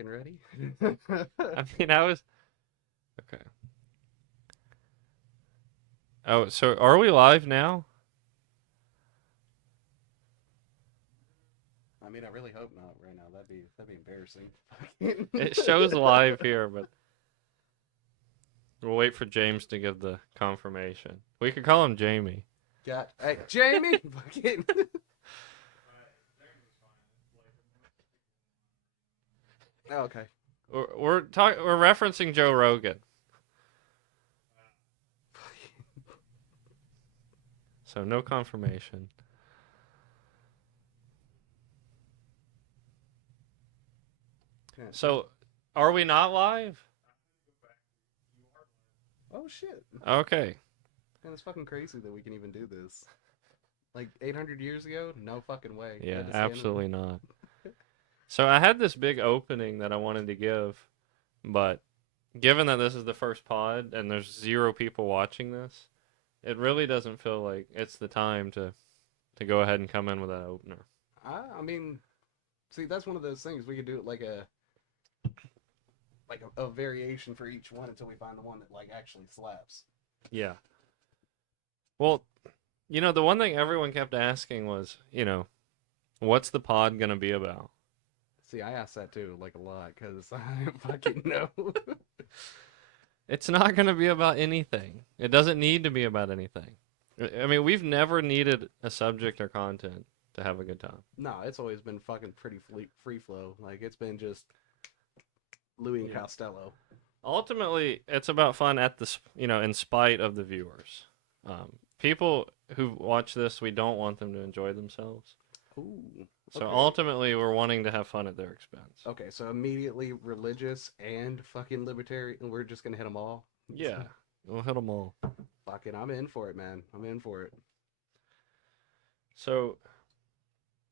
fucking ready? I mean, I was okay. Oh, so are we live now? I mean, I really hope not right now. That'd be embarrassing. It shows live here, but we'll wait for James to give the confirmation. We could call him Jamie. Hey, Jamie! Fucking. Oh, okay. We're referencing Joe Rogan. So no confirmation. So are we not live? Oh shit! Okay. Man, it's fucking crazy that we can even do this. Like 800 years ago? No fucking way. You Yeah, had to stand absolutely not. So I had this big opening that I wanted to give, but given that this is the first pod and there's 0 people watching this, it really doesn't feel like it's the time to go ahead and come in with that opener. I mean, see, that's one of those things we could do it like a variation for each one until we find the one that like actually slaps. Yeah. Well, the one thing everyone kept asking was, what's the pod gonna be about? See, I asked that too, like a lot, because I fucking know. It's not gonna be about anything. It doesn't need to be about anything. I mean, we've never needed a subject or content to have a good time. No, it's always been fucking pretty free flow. Like, it's been just Louis and Costello. Ultimately, it's about fun in spite of the viewers. People who watch this, we don't want them to enjoy themselves. Ooh. So Okay. ultimately, we're wanting to have fun at their expense. Okay, so immediately religious and fucking libertarian, and we're just gonna hit them all? Yeah, we'll hit them all. Fucking, I'm in for it, man. I'm in for it. So,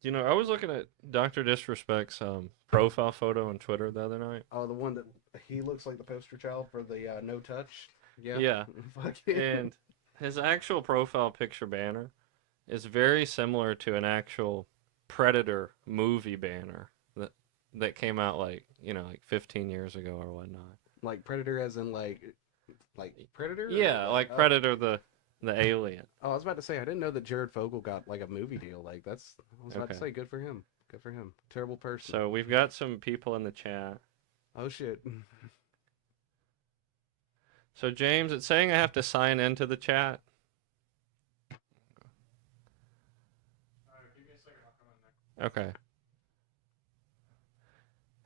I was looking at Dr. Disrespect's profile photo on Twitter the other night. Oh, the one that he looks like the poster child for the no touch. Yeah. Yeah. Fucking. And his actual profile picture banner is very similar to an actual Predator movie banner that came out like 15 years ago or whatnot. Like Predator, as in like Predator. Yeah, like Predator the alien. Oh, I was about to say I didn't know that Jared Fogle got like a movie deal. Like I was about to say good for him. Good for him. Terrible person. So we've got some people in the chat. Oh shit. So James, it's saying I have to sign into the chat. Give me a second, I'll come in there. Okay.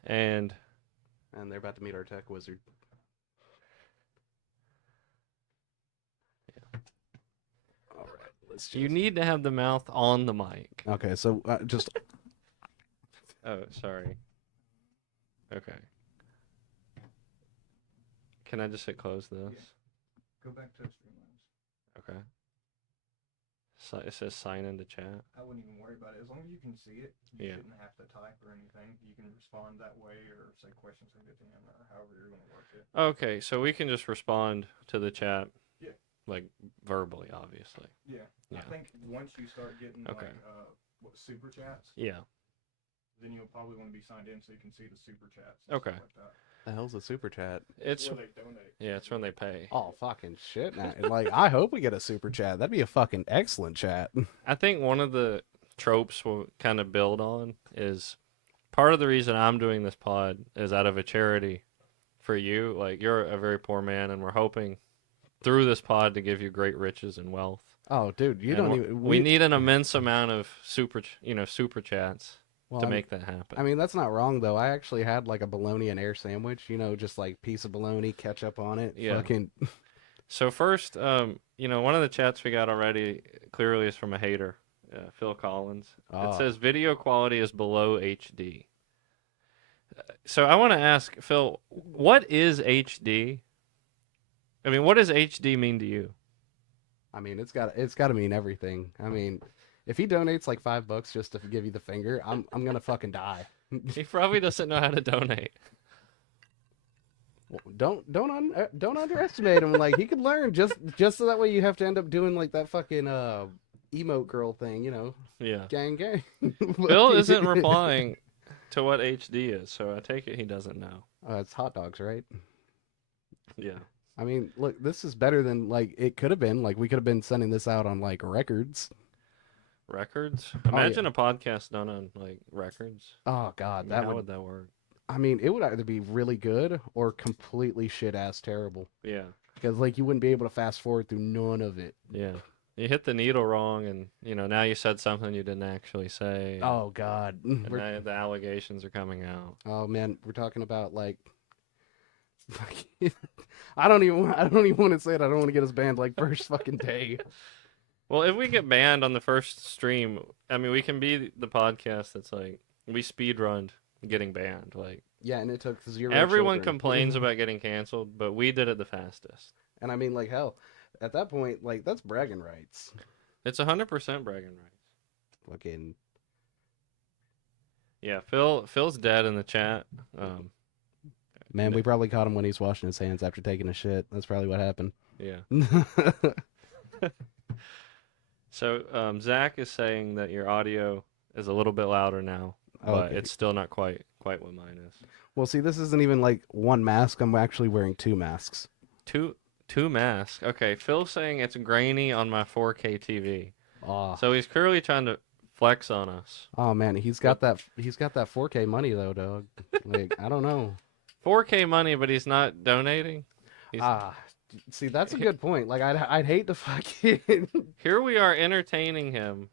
And they're about to meet our tech wizard. Yeah. All right. Let's you need to have the mouth on the mic. Okay, so just. Oh, sorry. Okay. Can I just hit close this? Yeah. Go back to Streamlabs. Okay. So it says sign into chat. I wouldn't even worry about it. As long as you can see it, you shouldn't have to type or anything. You can respond that way or say questions at the end or however you're going to work it. Okay, so we can just respond to the chat. Yeah. Like verbally, obviously. Yeah. Yeah. I think once you start getting like super chats, Yeah. then you'll probably want to be signed in so you can see the super chats. Okay. Stuff like that. The hell's a super chat? It's where they donate. Yeah, it's when they pay. Oh fucking shit, man! Like I hope we get a super chat. That'd be a fucking excellent chat. I think one of the tropes we'll kind of build on is part of the reason I'm doing this pod is out of a charity for you. Like you're a very poor man, and we're hoping through this pod to give you great riches and wealth. Oh, dude, you And don't even. We need an immense amount of super chats to I make that happen. I mean, that's not wrong though. I actually had like a bologna and air sandwich. Just like piece of bologna, ketchup on it. Yeah. Fucking. So first, one of the chats we got already clearly is from a hater, Phil Collins. It says video quality is below HD. So I want to ask Phil, what is HD? I mean, what does HD mean to you? I mean, it's got to mean everything. I mean, if he donates like $5 just to give you the finger, I'm gonna fucking die. He probably doesn't know how to donate. Don't underestimate him. Like he could learn just so that way you have to end up doing like that fucking emote girl thing, Yeah. gang. Phil isn't replying. to what HD is, so I take it he doesn't know. It's hot dogs, right? Yeah. I mean, look, this is better than like it could have been. Like we could have been sending this out on like records. Records? Oh, Imagine yeah. a podcast done on like records. Oh God, that How would. would that work? I mean, it would either be really good or completely shit ass terrible. Yeah. Because like you wouldn't be able to fast forward through none of it. Yeah. You hit the needle wrong, and now you said something you didn't actually say. Oh God. And now the allegations are coming out. Oh man, we're talking about like. I don't even want to say it. I don't want to get us banned like first fucking day. Well, if we get banned on the first stream, I mean, we can be the podcast that's like we speedrunned getting banned. Like, yeah, and it took 0 everyone children. complains about getting canceled, but we did it the fastest. And I mean, like hell, at that point, like that's bragging rights. It's 100% bragging rights. Fucking. Yeah, Phil's dead in the chat. Man, we probably caught him when he's washing his hands after taking a shit. That's probably what happened. Yeah. So Zach is saying that your audio is a little bit louder now, but Okay. it's still not quite what mine is. Well, see, this isn't even like one mask. I'm actually wearing 2 masks. Two masks. Okay, Phil's saying it's grainy on my 4K TV. Oh, So he's clearly trying to flex on us. oh man, he's got that 4K money though, dog. Like I don't know. 4K money, but he's not donating. See, that's a good point. Like I'd hate to fucking. Here we are entertaining him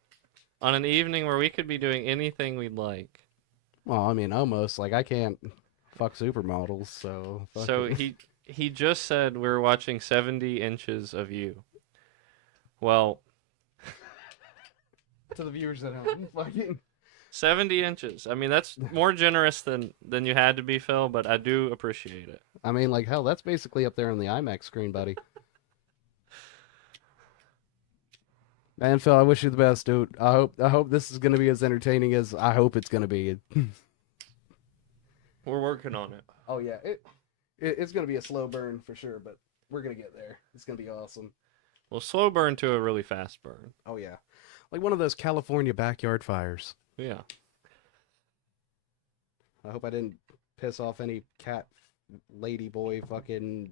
on an evening where we could be doing anything we'd like. Well, I mean, almost. Like I can't fuck supermodels, so. So fucking- he just said we're watching 70 inches of you. Well, to the viewers at home, fucking. 70 inches. I mean, that's more generous than you had to be, Phil, but I do appreciate it. I mean, like hell, that's basically up there on the IMAX screen, buddy. Man, Phil, I wish you the best, dude. I hope this is gonna be as entertaining as I hope it's gonna be. We're working on it. Oh yeah, it's gonna be a slow burn for sure, but we're gonna get there. It's gonna be awesome. We'll slow burn to a really fast burn. Oh yeah, like one of those California backyard fires. Yeah. I hope I didn't piss off any cat lady boy fucking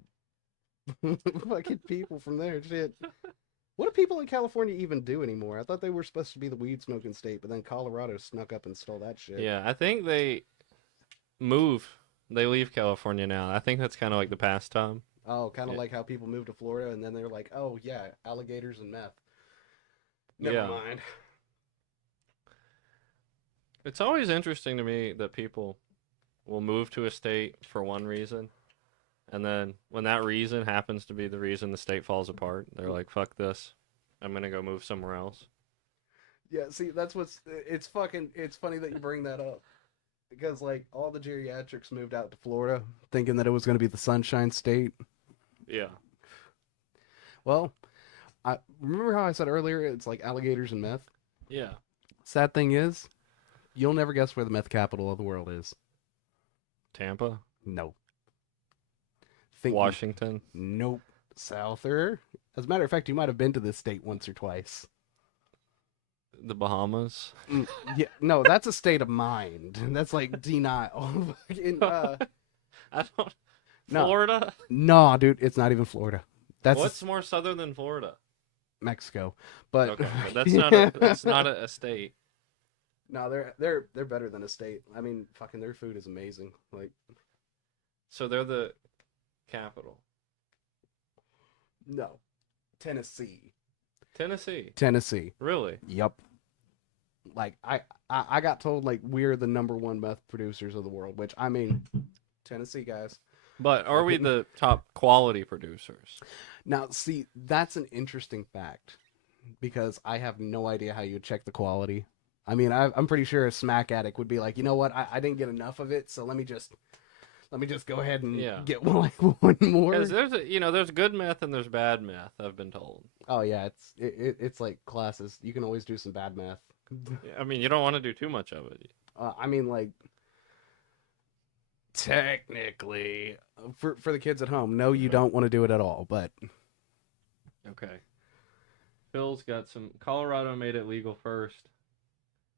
fucking people from there. Shit. What do people in California even do anymore? I thought they were supposed to be the weed smoking state, but then Colorado snuck up and stole that shit. Yeah, I think they move. They leave California now. I think that's kind of like the pastime. Oh, kind of Yeah. like how people move to Florida and then they're like, oh yeah, alligators and meth. Never Yeah. mind. It's always interesting to me that people will move to a state for one reason, and then when that reason happens to be the reason the state falls apart, they're like, fuck this. I'm going to go move somewhere else. Yeah, see, that's it's funny that you bring that up. Because, like, all the geriatrics moved out to Florida thinking that it was going to be the Sunshine State. Yeah. Well, I remember how I said earlier it's like alligators and meth? Yeah. Sad thing is, you'll never guess where the meth capital of the world is. Tampa? No. Washington? Nope. Souther. As a matter of fact, you might have been to this state once or twice. The Bahamas? Yeah, no, that's a state of mind. That's like denial. I don't... No. Florida? No, dude, it's not even Florida. That's What's more southern than Florida? Mexico. But Okay, but that's not a state. No, they're better than a state. I mean, fucking their food is amazing. Like, So they're the capital. no, Tennessee. Tennessee. Really? Yep. Like I got told like we're the #1 meth producers of the world, which I mean, Tennessee guys. But are we the top quality producers? Now, see, that's an interesting fact because I have no idea how you check the quality. I mean, I'm pretty sure a smack addict would be like, you know what, I didn't get enough of it, so let me just go ahead and get one more. Because there's good meth and there's bad meth. I've been told. Oh yeah, it's like classes. You can always do some bad math. I mean, you don't want to do too much of it. I mean, like, technically, for the kids at home, no, you don't want to do it at all. But okay, Phil's got some. Colorado made it legal first.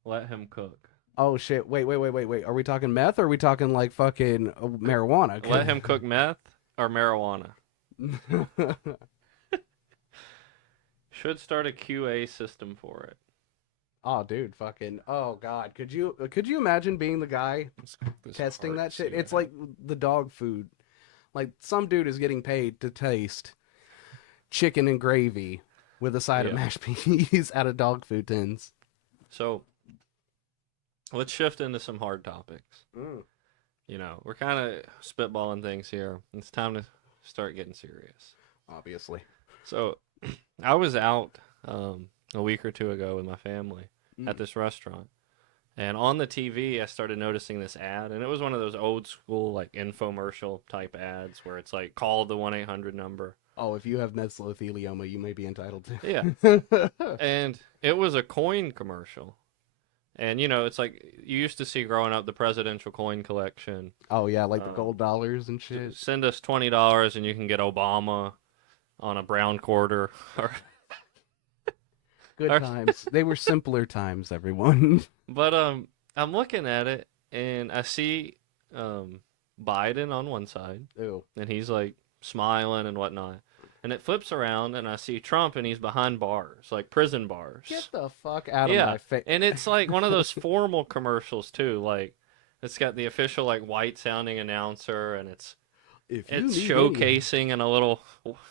Let him cook. Oh shit! Wait! Are we talking meth or are we talking like fucking marijuana? Let him cook meth or marijuana. Should start a QA system for it. Oh, dude, fucking. Oh god, could you imagine being the guy testing that shit? It's like the dog food. Like some dude is getting paid to taste chicken and gravy with a side of mashed peas out of dog food tins. So let's shift into some hard topics. You know, we're kind of spitballing things here. It's time to start getting serious. Obviously. So I was out a week or two ago with my family at this restaurant. And on the TV, I started noticing this ad. And it was one of those old school, like, infomercial type ads where it's like, call the 1-800 number. Oh, if you have mesothelioma, you may be entitled to. Yeah. And it was a coin commercial. And, you know, it's like you used to see growing up the presidential coin collection. Oh, yeah, like the gold dollars and shit. Send us $20 and you can get Obama on a brown quarter. Good times. They were simpler times, everyone. But I'm looking at it and I see Biden on one side. Ew. And he's like smiling and whatnot. And it flips around and I see Trump and he's behind bars, like prison bars. Get the fuck out of my face. And it's like one of those formal commercials too. Like it's got the official like white sounding announcer and it's showcasing in a little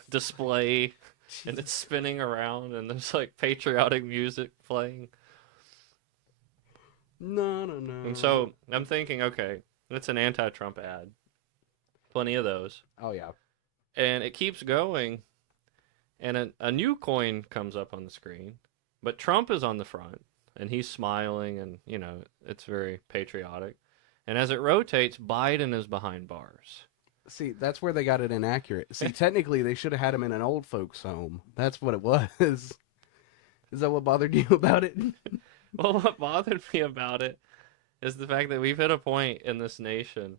display and it's spinning around and there's like patriotic music playing. No. And so I'm thinking, okay, it's an anti-Trump ad. Plenty of those. Oh, yeah. And it keeps going, and a new coin comes up on the screen, but Trump is on the front, and he's smiling, and, you know, it's very patriotic. And as it rotates, Biden is behind bars. See, that's where they got it inaccurate. See, technically, they should have had him in an old folks' home. That's what it was. Is that what bothered you about it? Well, what bothered me about it is the fact that we've hit a point in this nation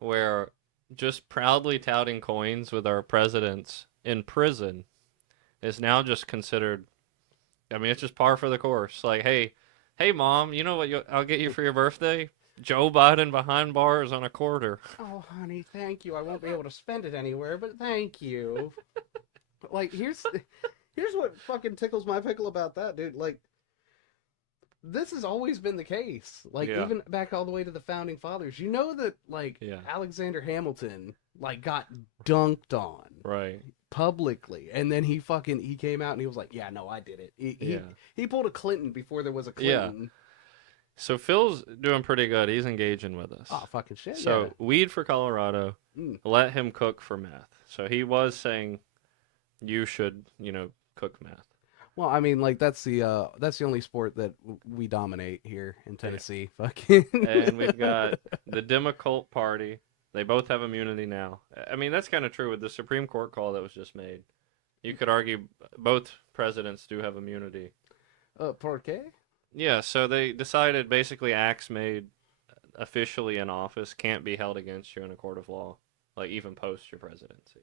where just proudly touting coins with our presidents in prison is now just considered, I mean, it's just par for the course. Like, hey, Mom, you know what I'll get you for your birthday? Joe Biden behind bars on a quarter. Oh, honey, thank you. I won't be able to spend it anywhere, but thank you. Like, here's what fucking tickles my pickle about that, dude. Like, this has always been the case. Like, even back all the way to the founding fathers. You know that, like, Alexander Hamilton, like, got dunked on. Right. Publicly. And then he came out and he was like, yeah, no, I did it. He pulled a Clinton before there was a Clinton. Yeah. So Phil's doing pretty good. He's engaging with us. Oh, fucking shit. So, weed for Colorado. Let him cook for meth. So he was saying you should, you know, cook meth. Well, I mean, like that's the only sport that we dominate here in Tennessee. Yeah. Fucking. And we've got the Democult Party. They both have immunity now. I mean, that's kind of true with the Supreme Court call that was just made. You could argue both presidents do have immunity. ¿Por qué? Yeah, so they decided basically acts made officially in office can't be held against you in a court of law, like even post your presidency.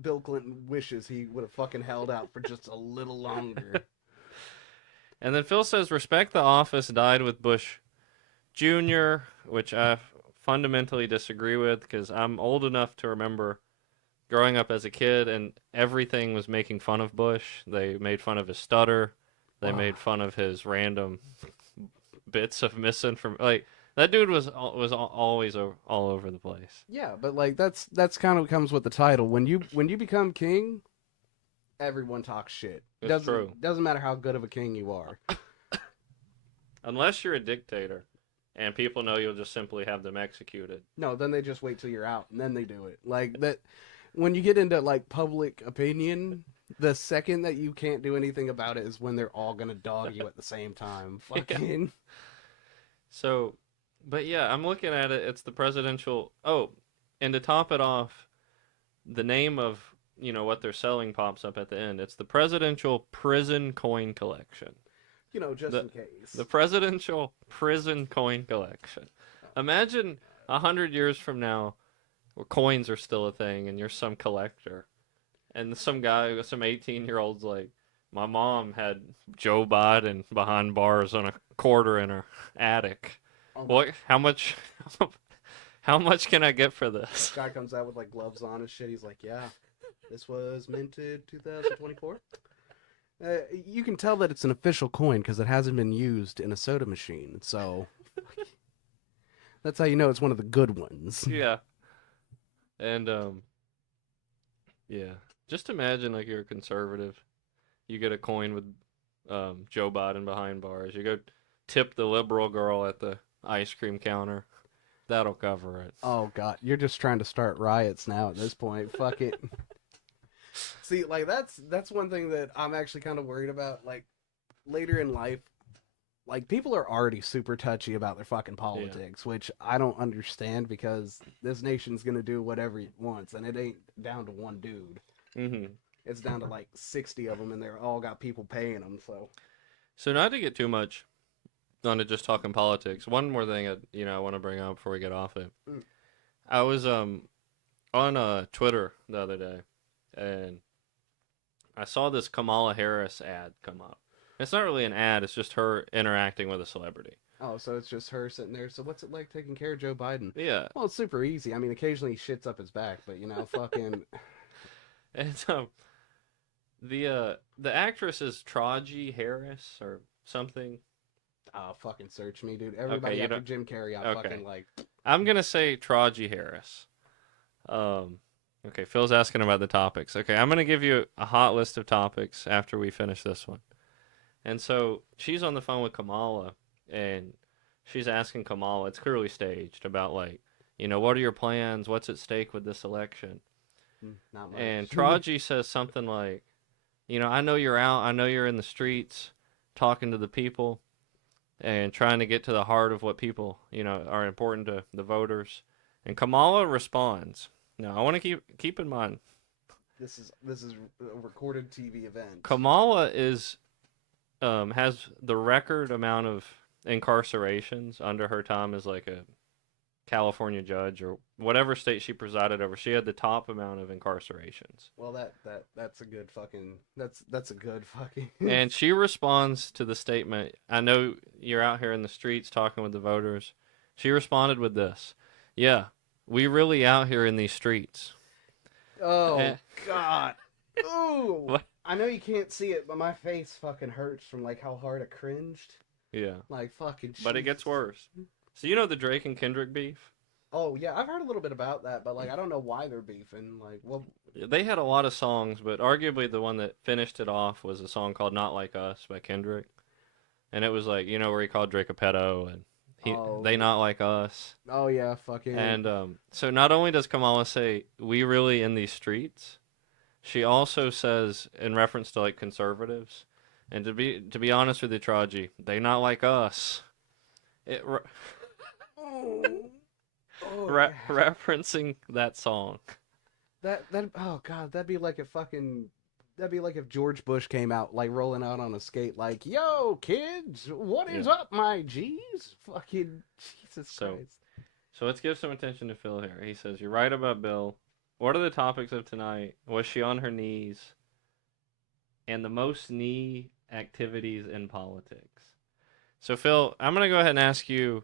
Bill Clinton wishes he would have fucking held out for just a little longer. And then Phil says, respect the office died with Bush Jr., which I fundamentally disagree with because I'm old enough to remember growing up as a kid and everything was making fun of Bush. They made fun of his stutter. They made fun of his random bits of misinformation. Like, that dude was always all over the place. Yeah, but like that's kind of comes with the title. When you become king, everyone talks shit. It's true. Doesn't matter how good of a king you are. Unless you're a dictator and people know you'll just simply have them executed. No, then they just wait till you're out and then they do it. Like that when you get into like public opinion, the second that you can't do anything about it is when they're all going to dog you at the same time. Fucking. Yeah. So, but yeah, I'm looking at it. It's the presidential. Oh, and to top it off, the name of, you know, what they're selling pops up at the end. It's the presidential prison coin collection. You know, just in case. The presidential prison coin collection. Imagine 100 years from now where coins are still a thing and you're some collector. And some guy, some 18-year-old's like, my mom had Joe Biden behind bars on a quarter in her attic. What? How much? How much can I get for this? Guy comes out with like gloves on and shit. He's like, yeah, this was minted 2024. You can tell that it's an official coin because it hasn't been used in a soda machine. So that's how you know it's one of the good ones. Yeah. And yeah. Just imagine like you're a conservative. You get a coin with Joe Biden behind bars. You go tip the liberal girl at the ice cream counter. That'll cover it. Oh God, you're just trying to start riots now at this point. Fuck it. See, like that's one thing that I'm actually kind of worried about. Like later in life, like people are already super touchy about their fucking politics, which I don't understand because this nation's gonna do whatever it wants, and it ain't down to one dude. Mm-hmm. It's down to like 60 of them, and they're all got people paying them. So not to get too much onto just talking politics. One more thing I want to bring up before we get off it. I was on Twitter the other day, and I saw this Kamala Harris ad come up. It's not really an ad; it's just her interacting with a celebrity. Oh, so it's just her sitting there. So what's it like taking care of Joe Biden? Yeah. Well, it's super easy. I mean, occasionally he shits up his back, but fucking. And the actress is Taraji Harris or something. Oh, fucking search me, dude. Everybody after Jim Carrey, I fucking like. I'm gonna say Taraji Harris. Okay, Phil's asking about the topics. Okay, I'm gonna give you a hot list of topics after we finish this one. And so she's on the phone with Kamala, and she's asking Kamala. It's clearly staged about like, what are your plans? What's at stake with this election? Not much. And Taraji says something like, I know you're out. I know you're in the streets talking to the people and trying to get to the heart of what people, are important to the voters. And Kamala responds. Now, I want to keep in mind. This is a recorded TV event. Kamala has the record amount of incarcerations under her time as like a California judge or whatever state she presided over. She had the top amount of incarcerations. Well, that's a good fucking that's a good fucking. And she responds to the statement, "I know you're out here in the streets talking with the voters." She responded with this: "Yeah, we really out here in these streets." Oh God! Ooh! What? I know you can't see it, but my face fucking hurts from like how hard I cringed. Yeah. Like fucking. But it gets worse. So the Drake and Kendrick beef? Oh yeah, I've heard a little bit about that, but like I don't know why they're beefing. Like, well, they had a lot of songs, but arguably the one that finished it off was a song called "Not Like Us" by Kendrick, and it was like where he called Drake a pedo and they not like us. Oh yeah, fucking. And so not only does Kamala say we really in these streets, she also says in reference to like conservatives, and to be honest with you, Taraji, they not like us. Referencing that song. That oh God, that'd be like if George Bush came out like rolling out on a skate like, "Yo, kids, what is up, my G's?" Fucking Jesus Christ. So let's give some attention to Phil here. He says, "You're right about Bill. What are the topics of tonight? Was she on her knees? And the most knee activities in politics." So Phil, I'm gonna go ahead and ask you,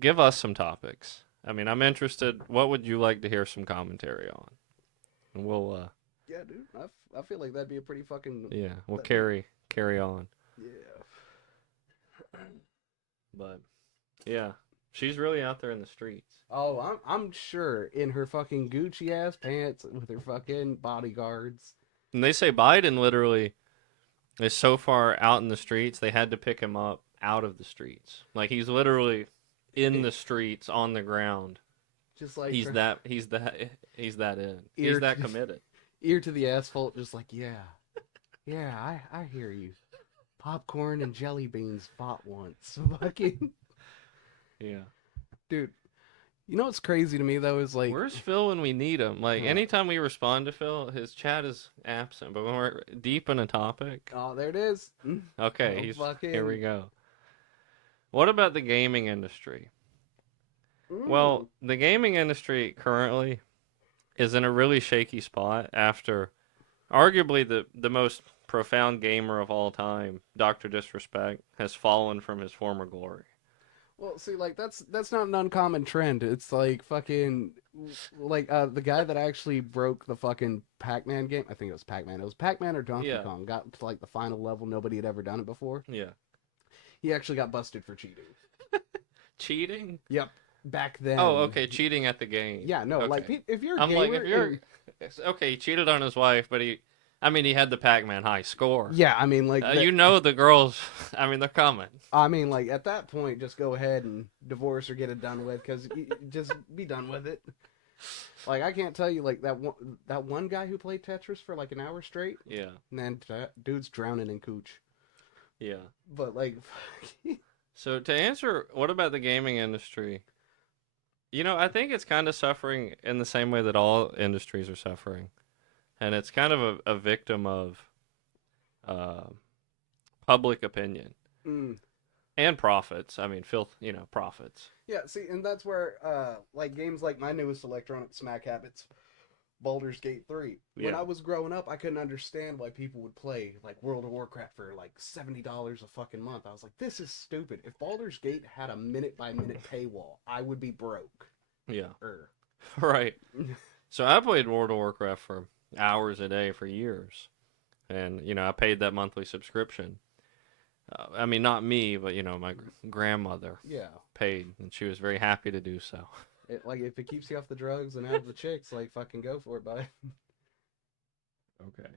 give us some topics. I mean, I'm interested. What would you like to hear some commentary on? And we'll yeah, dude. I feel like that'd be a pretty fucking. Yeah, we'll carry on. Yeah. But yeah, she's really out there in the streets. Oh, I'm sure in her fucking Gucci ass pants with her fucking bodyguards. And they say Biden literally is so far out in the streets they had to pick him up out of the streets. Like he's literally in the streets on the ground. Just like he's that committed. Ear to the asphalt, just like yeah, I hear you. Popcorn and jelly beans fought once. Fucking yeah, dude. You know what's crazy to me though is like, where's Phil when we need him? Like anytime we respond to Phil, his chat is absent. But when we're deep in a topic, oh, there it is. Okay, here we go. What about the gaming industry? Well, the gaming industry currently is in a really shaky spot after Arguably the most profound gamer of all time, Dr. Disrespect, has fallen from his former glory. Well, see, like that's not an uncommon trend. It's like fucking like the guy that actually broke the fucking Pac-Man game. I think it was Pac-Man. It was Pac-Man or Donkey Yeah. Kong. Got to like the final level. Nobody had ever done it before. Yeah. He actually got busted for cheating. Cheating? Yep. Back then. Oh, okay, cheating at the game. Yeah, no, okay. like if you're a I'm gamer, like, if you're okay, he cheated on his wife, but he had the Pac-Man high score. yeah, I mean, like you know the girls. I mean, they're coming. I mean, like at that point, just go ahead and divorce or get it done with, because just be done with it. Like I can't tell you, like that one guy who played Tetris for like an hour straight. Yeah. Man, dude's drowning in cooch. Yeah. But like, So to answer, what about the gaming industry? You know, I think it's kind of suffering in the same way that all industries are suffering, and it's kind of a victim of public opinion and profits. I mean, profits. yeah. See, and that's where like games like my newest electronic smack habits, Baldur's Gate 3. When Yeah. I was growing up, I couldn't understand why people would play like World of Warcraft for like $70 a fucking month. I was like, this is stupid. If Baldur's Gate had a minute-by-minute paywall, I would be broke. Yeah. Right. So I played World of Warcraft for hours a day for years, and I paid that monthly subscription. I mean, not me, but my grandmother Yeah. paid, and she was very happy to do so. Like if it keeps you off the drugs and out of the chicks, like fucking go for it, bud. Okay.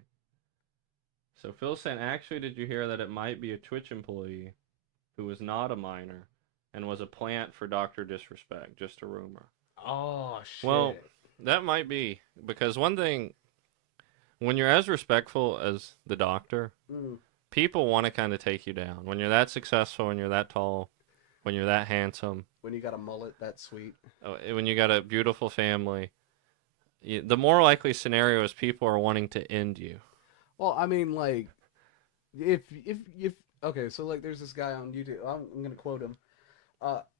So Phil saying, actually, did you hear that it might be a Twitch employee who was not a minor and was a plant for Dr. Disrespect? Just a rumor. Oh shit. Well, that might be, because one thing, when you're as respectful as the doctor, people want to kind of take you down. When you're that successful, when you're that tall, when you're that handsome, when you got a mullet, that's sweet. when you got a beautiful family, the more likely scenario is people are wanting to end you. Well, I mean, like, if okay, so like, there's this guy on YouTube. I'm gonna quote him.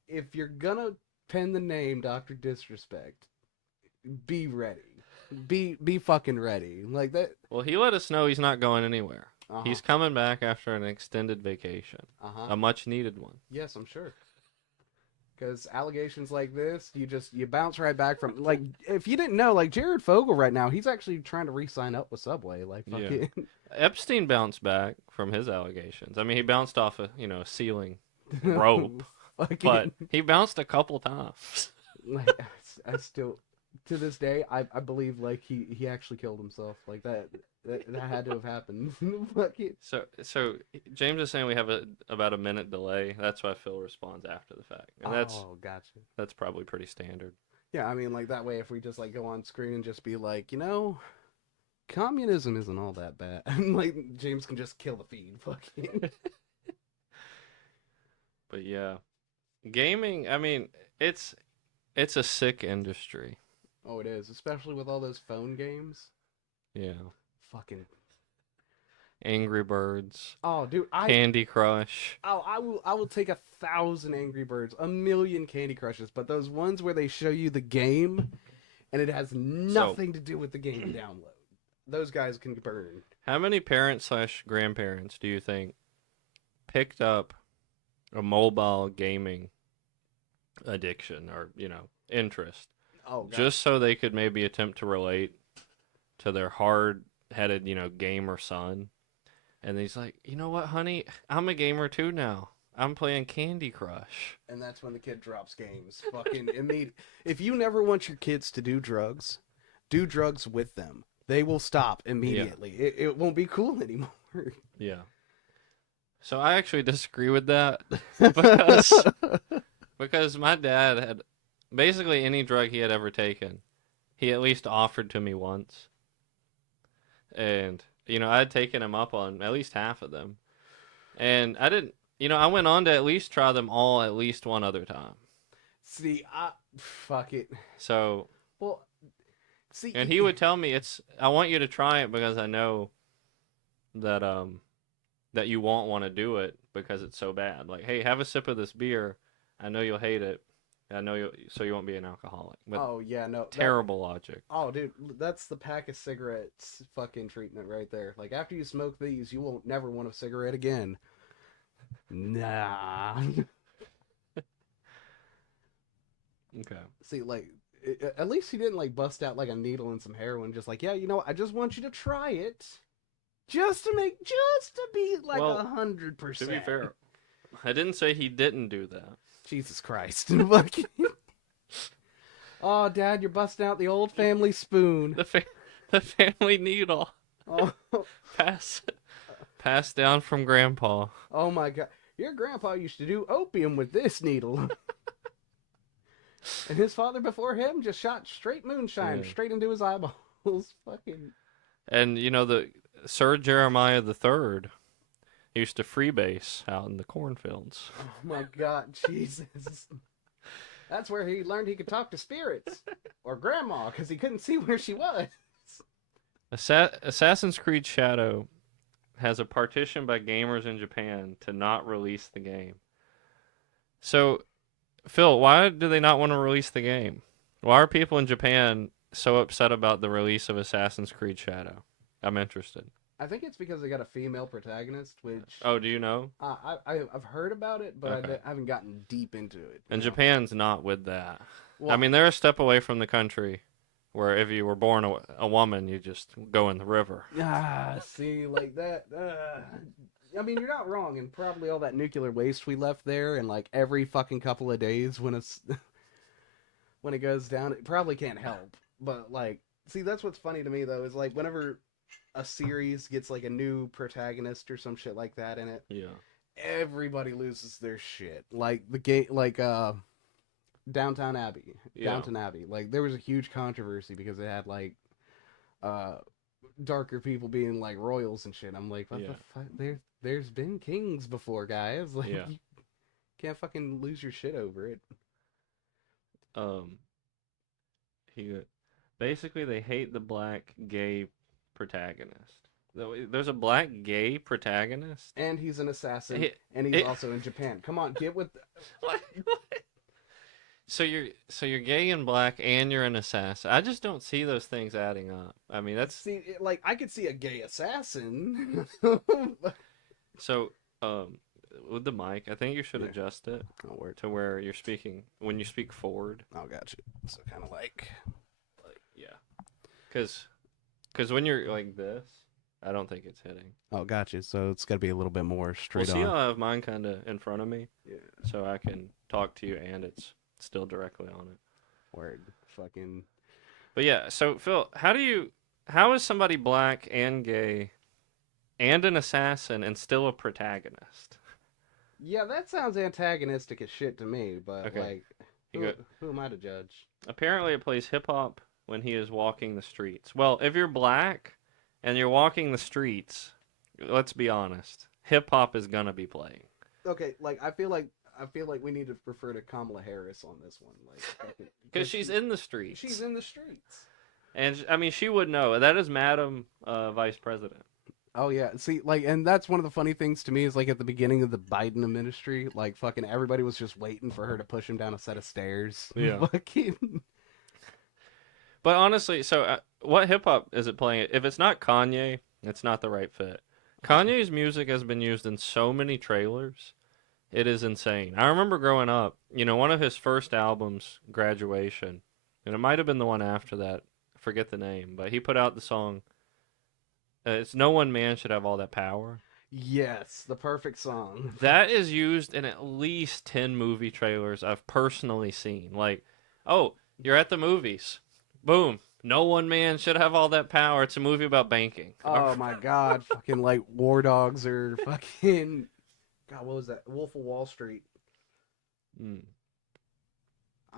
If you're gonna pen the name Dr. Disrespect, be ready. Be fucking ready. Like that. Well, he let us know he's not going anywhere. Uh-huh. He's coming back after an extended vacation, a much needed one. Yes, I'm sure. Because allegations like this, you bounce right back from. Like, if you didn't know, like Jared Fogle right now, he's actually trying to re-sign up with Subway. Like, fucking. Yeah. Epstein bounced back from his allegations. I mean, he bounced off a ceiling rope, but he bounced a couple times. Like, I still, to this day, I believe like he actually killed himself. Like that had to have happened. So James is saying we have about a minute delay. That's why Phil responds after the fact, and gotcha. That's probably pretty standard. Yeah, I mean, like that way, if we just like go on screen and just be like, communism isn't all that bad, and like James can just kill the feed. Fucking. But yeah, gaming. I mean, it's a sick industry. Oh, it is, especially with all those phone games. Yeah. Fucking Angry Birds. Oh, dude, Candy Crush. Oh, I will take 1,000 Angry Birds, 1,000,000 Candy Crushes, but those ones where they show you the game and it has nothing to do with the game download, those guys can burn. How many parents / grandparents do you think picked up a mobile gaming addiction or interest? Oh, God. Just so they could maybe attempt to relate to their hard-headed, gamer son. And he's like, you know what, honey? I'm a gamer too now. I'm playing Candy Crush. And that's when the kid drops games. Fucking immediate. If you never want your kids to do drugs with them. They will stop immediately. Yeah. It won't be cool anymore. Yeah. So I actually disagree with that because my dad had basically any drug he had ever taken, he at least offered to me once. And, I had taken him up on at least half of them. And I didn't, I went on to at least try them all at least one other time. See, fuck it. So, well, see. And he would tell me, I want you to try it because I know that, that you won't want to do it because it's so bad. Like, hey, have a sip of this beer. I know you'll hate it, I know so you won't be an alcoholic. But Oh yeah, no. terrible logic. Oh dude, that's the pack of cigarettes fucking treatment right there. Like after you smoke these, you won't never want a cigarette again. Nah. Okay. See, like at least he didn't like bust out like a needle and some heroin. Just like, yeah, you know, I just want you to try it, just to be like Well, 100%. To be fair, I didn't say he didn't do that. Jesus Christ. Oh, Dad, you're busting out the old family spoon. The family needle. Oh, Passed down from Grandpa. oh my God. Your grandpa used to do opium with this needle. And his father before him just shot straight moonshine straight into his eyeballs. Fucking. And you know the Sir Jeremiah III used to freebase out in the cornfields. Oh my God, Jesus. That's where he learned he could talk to spirits. Or grandma, because he couldn't see where she was. Assassin's Creed Shadow has a partition by gamers in Japan to not release the game. So, Phil, why do they not want to release the game? Why are people in Japan so upset about the release of Assassin's Creed Shadow? I'm interested. I think it's because they got a female protagonist, which... Oh, do you know? I've heard about it, but Okay. I haven't gotten deep into it. And Japan's not with that. Well, I mean, they're a step away from the country where if you were born a woman, you just go in the river. See, like that. I mean, you're not wrong, and probably all that nuclear waste we left there, and like every fucking couple of days when it goes down, it probably can't help. But like, see, that's what's funny to me though is like whenever a series gets like a new protagonist or some shit like that in it, Yeah. everybody loses their shit. Like the game, like Downton Abbey. Yeah. Downton Abbey. Like there was a huge controversy because it had like darker people being like royals and shit. I'm like, what the fuck? There's been kings before, guys. Like you can't fucking lose your shit over it. Basically they hate the black gay protagonist. There's a black gay protagonist, And he's an assassin, and he's also in Japan. Come on, get with. What? So you're gay and black, and you're an assassin. I just don't see those things adding up. I mean, that's Like I could see a gay assassin. so. With the mic, I think you should adjust it to where you're speaking when you speak forward. Oh, gotcha. So kind of like because when you're like this, I don't think it's hitting. Oh, gotcha. So it's got to be a little bit more straight See on. how I have mine kind of in front of me? Yeah. So I can talk to you and it's still directly on it. Word. Fucking. But yeah, so Phil, how is somebody black and gay and an assassin and still a protagonist? Yeah, that sounds antagonistic as shit to me, but Okay. like, who am I to judge? Apparently it plays hip hop when he is walking the streets. Well, if you're black and you're walking the streets, let's be honest, hip hop is gonna be playing. Okay, like I feel like we need to refer to Kamala Harris on this one, like because she's in the streets. She's in the streets, and I mean she would know. That is Madam Vice President. Oh yeah, see, like, and that's one of the funny things to me is like at the beginning of the Biden administration, like fucking everybody was just waiting for her to push him down a set of stairs. Yeah. Fucking. But honestly, so what hip hop is it playing? If it's not Kanye, it's not the right fit. Kanye's music has been used in so many trailers. It is insane. I remember growing up, one of his first albums, Graduation, and it might have been the one after that. I forget the name, but he put out the song. It's No One Man Should Have All That Power. Yes, the perfect song. That is used in at least 10 movie trailers I've personally seen. Like, oh, you're at the movies. Boom. No one man should have all that power. It's a movie about banking. Oh my god, fucking like War Dogs or fucking God, what was that? Wolf of Wall Street.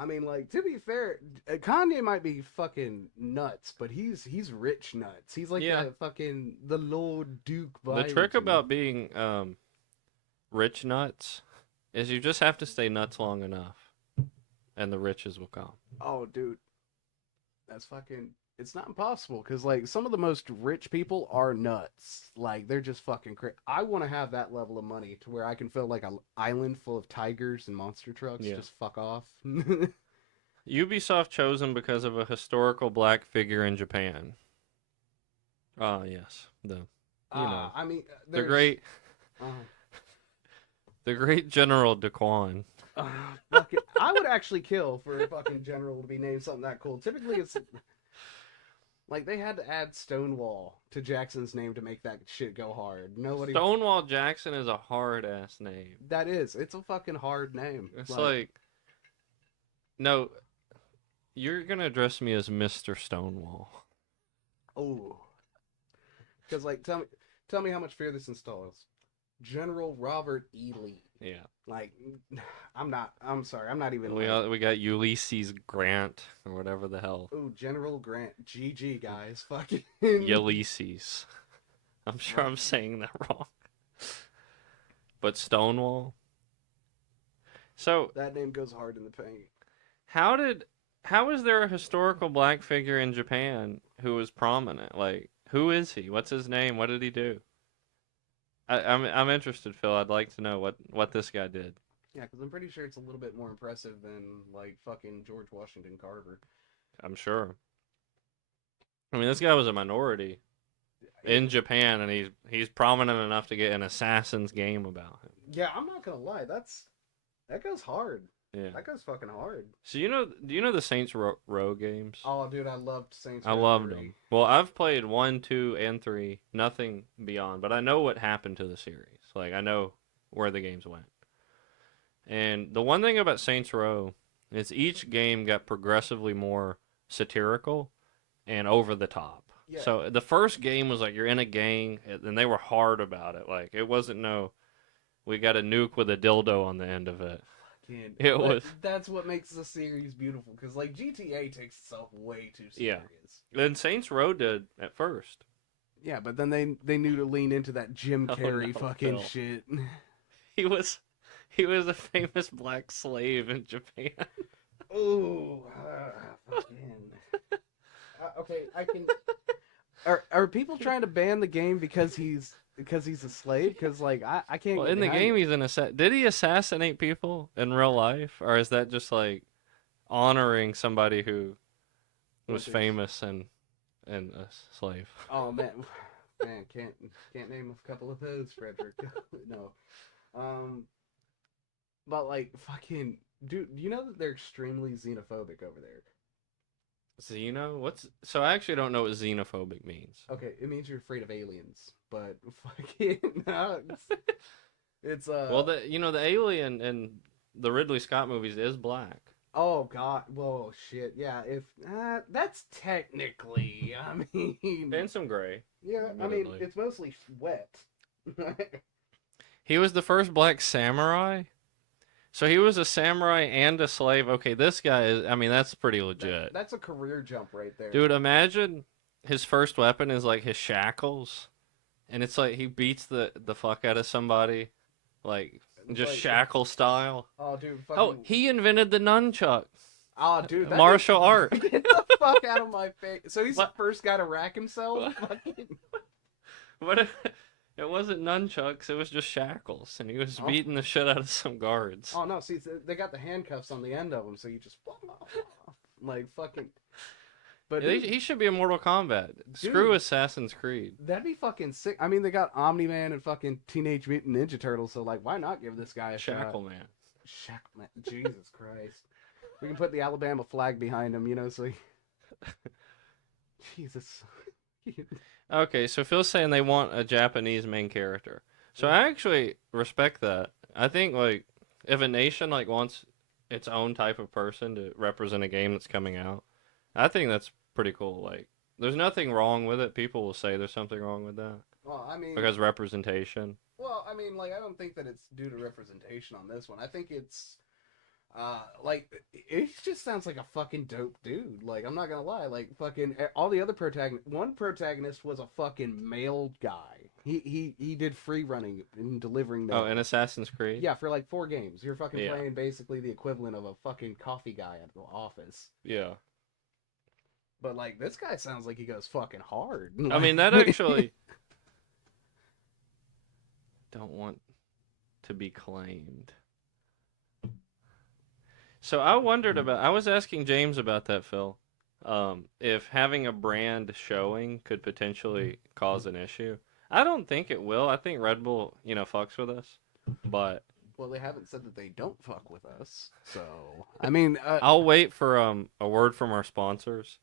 I mean, like, to be fair, Kanye might be fucking nuts, but he's rich nuts. He's like the Lord Duke vibe. The trick about being rich nuts is you just have to stay nuts long enough, and the riches will come. Oh, dude, that's fucking. It's not impossible because like some of the most rich people are nuts. Like they're just fucking crazy. I want to have that level of money to where I can fill like an island full of tigers and monster trucks. Yeah. Just fuck off. Ubisoft chosen because of a historical black figure in Japan. Ah, yes. I mean, the great, uh, the great General Daquan. fucking, I would actually kill for a fucking general to be named something that cool. Typically, it's like they had to add Stonewall to Jackson's name to make that shit go hard. Nobody. Stonewall Jackson is a hard ass name. That is. It's a fucking hard name. It's like no, you're gonna address me as Mr. Stonewall. Oh. Because like, tell me how much fear this installs. General Robert E. Lee. Yeah. Like, I'm sorry. I'm not even. We got Ulysses Grant or whatever the hell. Oh, General Grant. GG, guys. Fucking. Ulysses. I'm sure I'm saying that wrong. But Stonewall. So that name goes hard in the paint. How is there a historical black figure in Japan who was prominent? Like, who is he? What's his name? What did he do? I'm interested, Phil. I'd like to know what this guy did. Yeah, because I'm pretty sure it's a little bit more impressive than like fucking George Washington Carver. I'm sure. I mean, this guy was a minority in Japan, and he's prominent enough to get an Assassin's game about him. Yeah, I'm not gonna lie. That goes hard. Yeah, that goes fucking hard. So do you know the Saints Row games? Oh, dude, I loved Saints Row. I loved them. Well, I've played 1, 2, and 3. Nothing beyond, but I know what happened to the series. Like I know where the games went. And the one thing about Saints Row is each game got progressively more satirical and over the top. Yeah. So the first game was like you're in a gang, and they were hard about it. Like it wasn't we got a nuke with a dildo on the end of it. That's what makes the series beautiful, because like GTA takes itself way too serious. Yeah. And Saints Row did at first. Yeah, but then they knew to lean into that Jim Carrey fucking shit. He was a famous black slave in Japan. Ooh, fucking. Okay, I can. Are people trying to ban the game because he's a slave? Because like I can't. Well, in the game he's an Did he assassinate people in real life, or is that just like honoring somebody who was famous and a slave? Oh man, can't name a couple of those, Frederick. No, but like fucking dude, you know that they're extremely xenophobic over there. So I actually don't know what xenophobic means. Okay, it means you're afraid of aliens, but fucking no, it's well, the alien in the Ridley Scott movies is black. Oh god, whoa, shit, yeah. If that's technically, I mean, and some gray. Yeah, admittedly. I mean, it's mostly wet. He was the first black samurai. So he was a samurai and a slave. Okay, this guy is, I mean, that's pretty legit. That's a career jump right there. Dude, imagine his first weapon is like his shackles. And it's like he beats the fuck out of somebody. Like, just like, shackle style. Oh, dude. Fucking... Oh, he invented the nunchuck. Oh, dude. Martial art. Get the fuck out of my face. So he's the first guy to rack himself? What if... It wasn't nunchucks, it was just shackles, and he was beating the shit out of some guards. Oh, no, see, they got the handcuffs on the end of them, so you just... like, fucking... But yeah, he should be in Mortal Kombat. Dude, screw Assassin's Creed. That'd be fucking sick. I mean, they got Omni-Man and fucking Teenage Mutant Ninja Turtles, so, like, why not give this guy a Shackle Man. Shackle Man. Jesus Christ. We can put the Alabama flag behind him, you know, so he... Jesus... Okay, so Phil's saying they want a Japanese main character. So I actually respect that. I think, like, if a nation, like, wants its own type of person to represent a game that's coming out, I think that's pretty cool. Like, there's nothing wrong with it. People will say there's something wrong with that. Well, I mean... Because representation. Well, I mean, like, I don't think that it's due to representation on this one. I think it's... like, it just sounds like a fucking dope dude. Like, I'm not gonna lie. Like, fucking, all the other protagonists... One protagonist was a fucking male guy. He did free running and delivering mail. Oh, in Assassin's Creed? Yeah, for like 4 games. You're fucking playing basically the equivalent of a fucking coffee guy at the office. Yeah. But like this guy sounds like he goes fucking hard. I mean, that actually don't want to be claimed. So I wondered about. I was asking James about that, Phil. If having a brand showing could potentially cause an issue. I don't think it will. I think Red Bull, fucks with us, but well, they haven't said that they don't fuck with us. So I mean, I'll wait for a word from our sponsors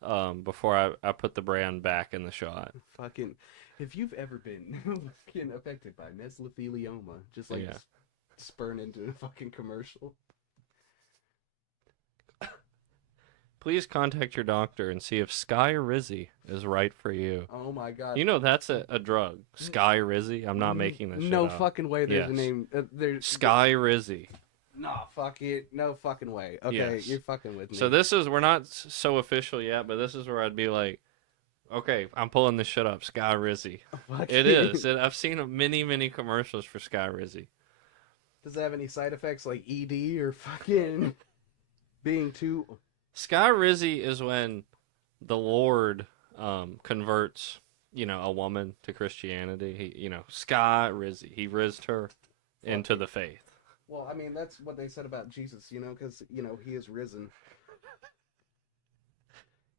before I put the brand back in the shot. Fucking, if you've ever been fucking affected by mesothelioma, just like spurn into a fucking commercial. Please contact your doctor and see if Skyrizi is right for you. Oh my god! That's a drug. Skyrizi. I'm not making this shit No up. fucking way. There's a name. There's Skyrizi. Nah, fuck it. No fucking way. Okay, Yes. You're fucking with me. So we're not so official yet, but this is where I'd be like, okay, I'm pulling this shit up. Skyrizi. It is. I've seen many commercials for Skyrizi. Does it have any side effects like ED or fucking being too? Skyrizi is when the Lord converts, a woman to Christianity. He, Skyrizi. He rizzed her into the faith. Well, I mean, that's what they said about Jesus, because, he is risen.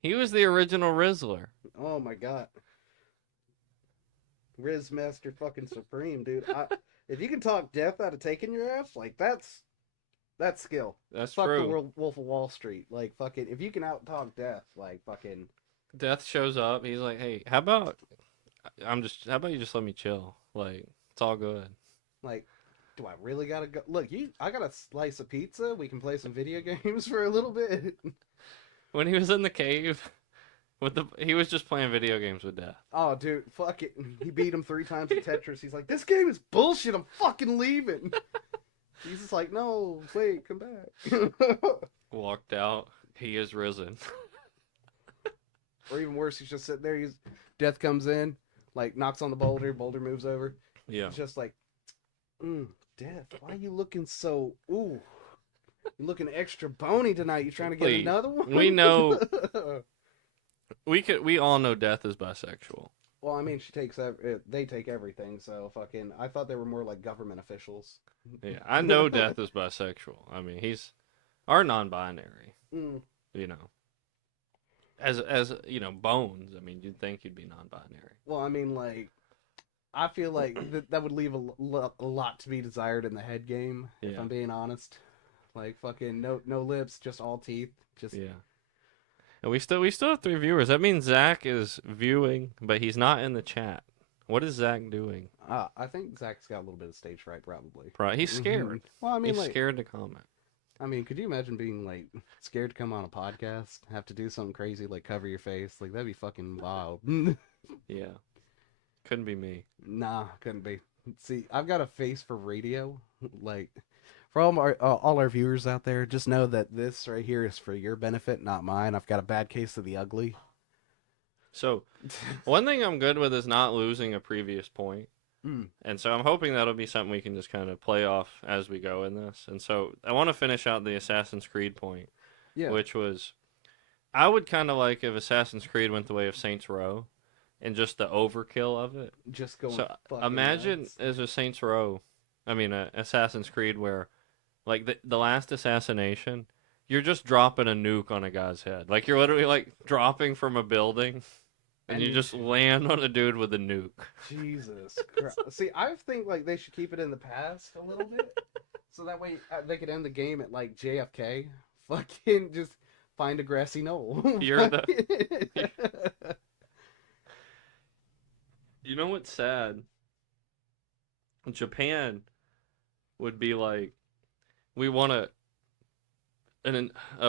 He was the original Rizzler. Oh my god. Riz Master fucking Supreme, dude. If you can talk death out of taking your ass, like, that's skill. That's Fuck true. the Wolf of Wall Street. Like, fucking, if you can out-talk death, like, fucking... Death shows up. He's like, hey, how about you just let me chill? Like, it's all good. Like, do I really gotta go? Look, I got a slice of pizza. We can play some video games for a little bit. When he was in the cave, he was just playing video games with Death. Oh, dude, fuck it. He beat him 3 times at Tetris. He's like, this game is bullshit. I'm fucking leaving. He's just like, no, wait, come back. Walked out. He is risen. Or even worse, he's just sitting there. Death comes in, like, knocks on the boulder. Boulder moves over. Yeah. He's just like, Death, why are you looking so, you're looking extra bony tonight. You trying to get another one? We know. We all know Death is bisexual. Well, I mean, they take everything, so fucking, I thought they were more like government officials. Yeah, I know Death is bisexual. I mean, he's our non-binary. As Bones. I mean, you'd think he'd be non-binary. Well, I mean, like, I feel like that would leave a lot to be desired in the head game. Yeah. If I'm being honest, like, fucking no lips, just all teeth. Just yeah. And we still have 3 viewers. That means Zach is viewing, but he's not in the chat. What is Zach doing? I think Zach's got a little bit of stage fright, probably. He's scared. Well, I mean, he's scared to comment. I mean, could you imagine being, like, scared to come on a podcast, have to do something crazy, like cover your face? Like, that'd be fucking wild. Yeah. Couldn't be me. Nah, couldn't be. See, I've got a face for radio. Like, for all our viewers out there, just know that this right here is for your benefit, not mine. I've got a bad case of the ugly. So, one thing I'm good with is not losing a previous point. And so I'm hoping that'll be something we can just kind of play off as we go in this. And so I want to finish out the Assassin's Creed point, which was, I would kind of like if Assassin's Creed went the way of Saints Row and just the overkill of it. Just going So fucking imagine nuts. as a Saints Row, Assassin's Creed where, like, the last assassination, you're just dropping a nuke on a guy's head. Like, you're literally, like, dropping from a building. And you just land on a dude with a nuke. Jesus Christ. See, I think, like, they should keep it in the past a little bit. So that way they could end the game at, like, JFK. Fucking just find a grassy knoll. You're You know what's sad? Japan would be like, we want a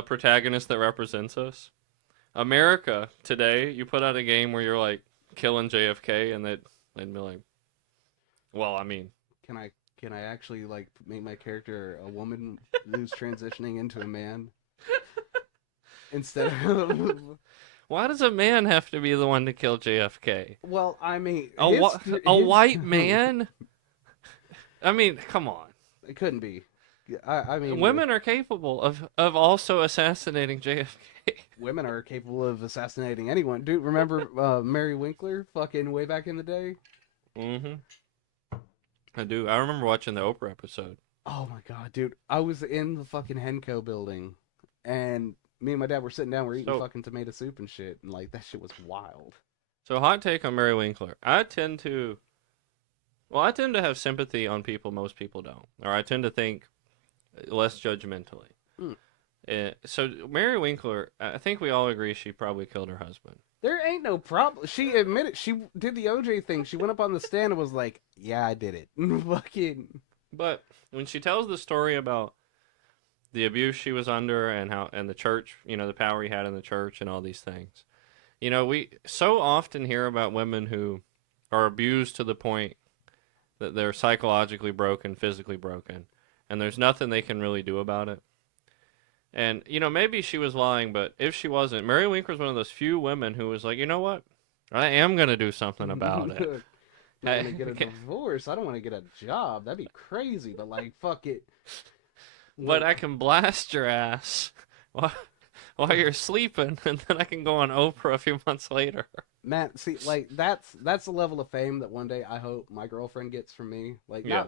protagonist that represents us. America today, you put out a game where you're like killing JFK, and they'd be like, well, I mean, can I actually, like, make my character a woman who's transitioning into a man instead of? Why does a man have to be the one to kill JFK? Well, I mean, a white man. I mean, come on. It couldn't be. I mean, women are capable of also assassinating JFK. Women are capable of assassinating anyone. Dude, remember Mary Winkler? Fucking way back in the day. Mm-hmm. I do. I remember watching the Oprah episode. Oh my god, dude! I was in the fucking Henco building, and me and my dad were sitting down. We're eating fucking tomato soup and shit, and like that shit was wild. So, hot take on Mary Winkler. I tend to have sympathy on people most people don't, or I tend to think less judgmentally. So, Mary Winkler, I think we all agree she probably killed her husband. There ain't no problem. She admitted she did the OJ thing. She went up on the stand and was like, "Yeah, I did it." Fucking. But when she tells the story about the abuse she was under and the church, the power he had in the church and all these things, we so often hear about women who are abused to the point that they're psychologically broken, physically broken, and there's nothing they can really do about it. And, maybe she was lying, but if she wasn't, Mary Winkler's one of those few women who was like, you know what? I am going to do something about it. I want to get a divorce. I don't want to get a job. That'd be crazy, but like, fuck it. But I can blast your ass while you're sleeping, and then I can go on Oprah a few months later. Man, see, like, that's the level of fame that one day I hope my girlfriend gets from me. Like, yeah.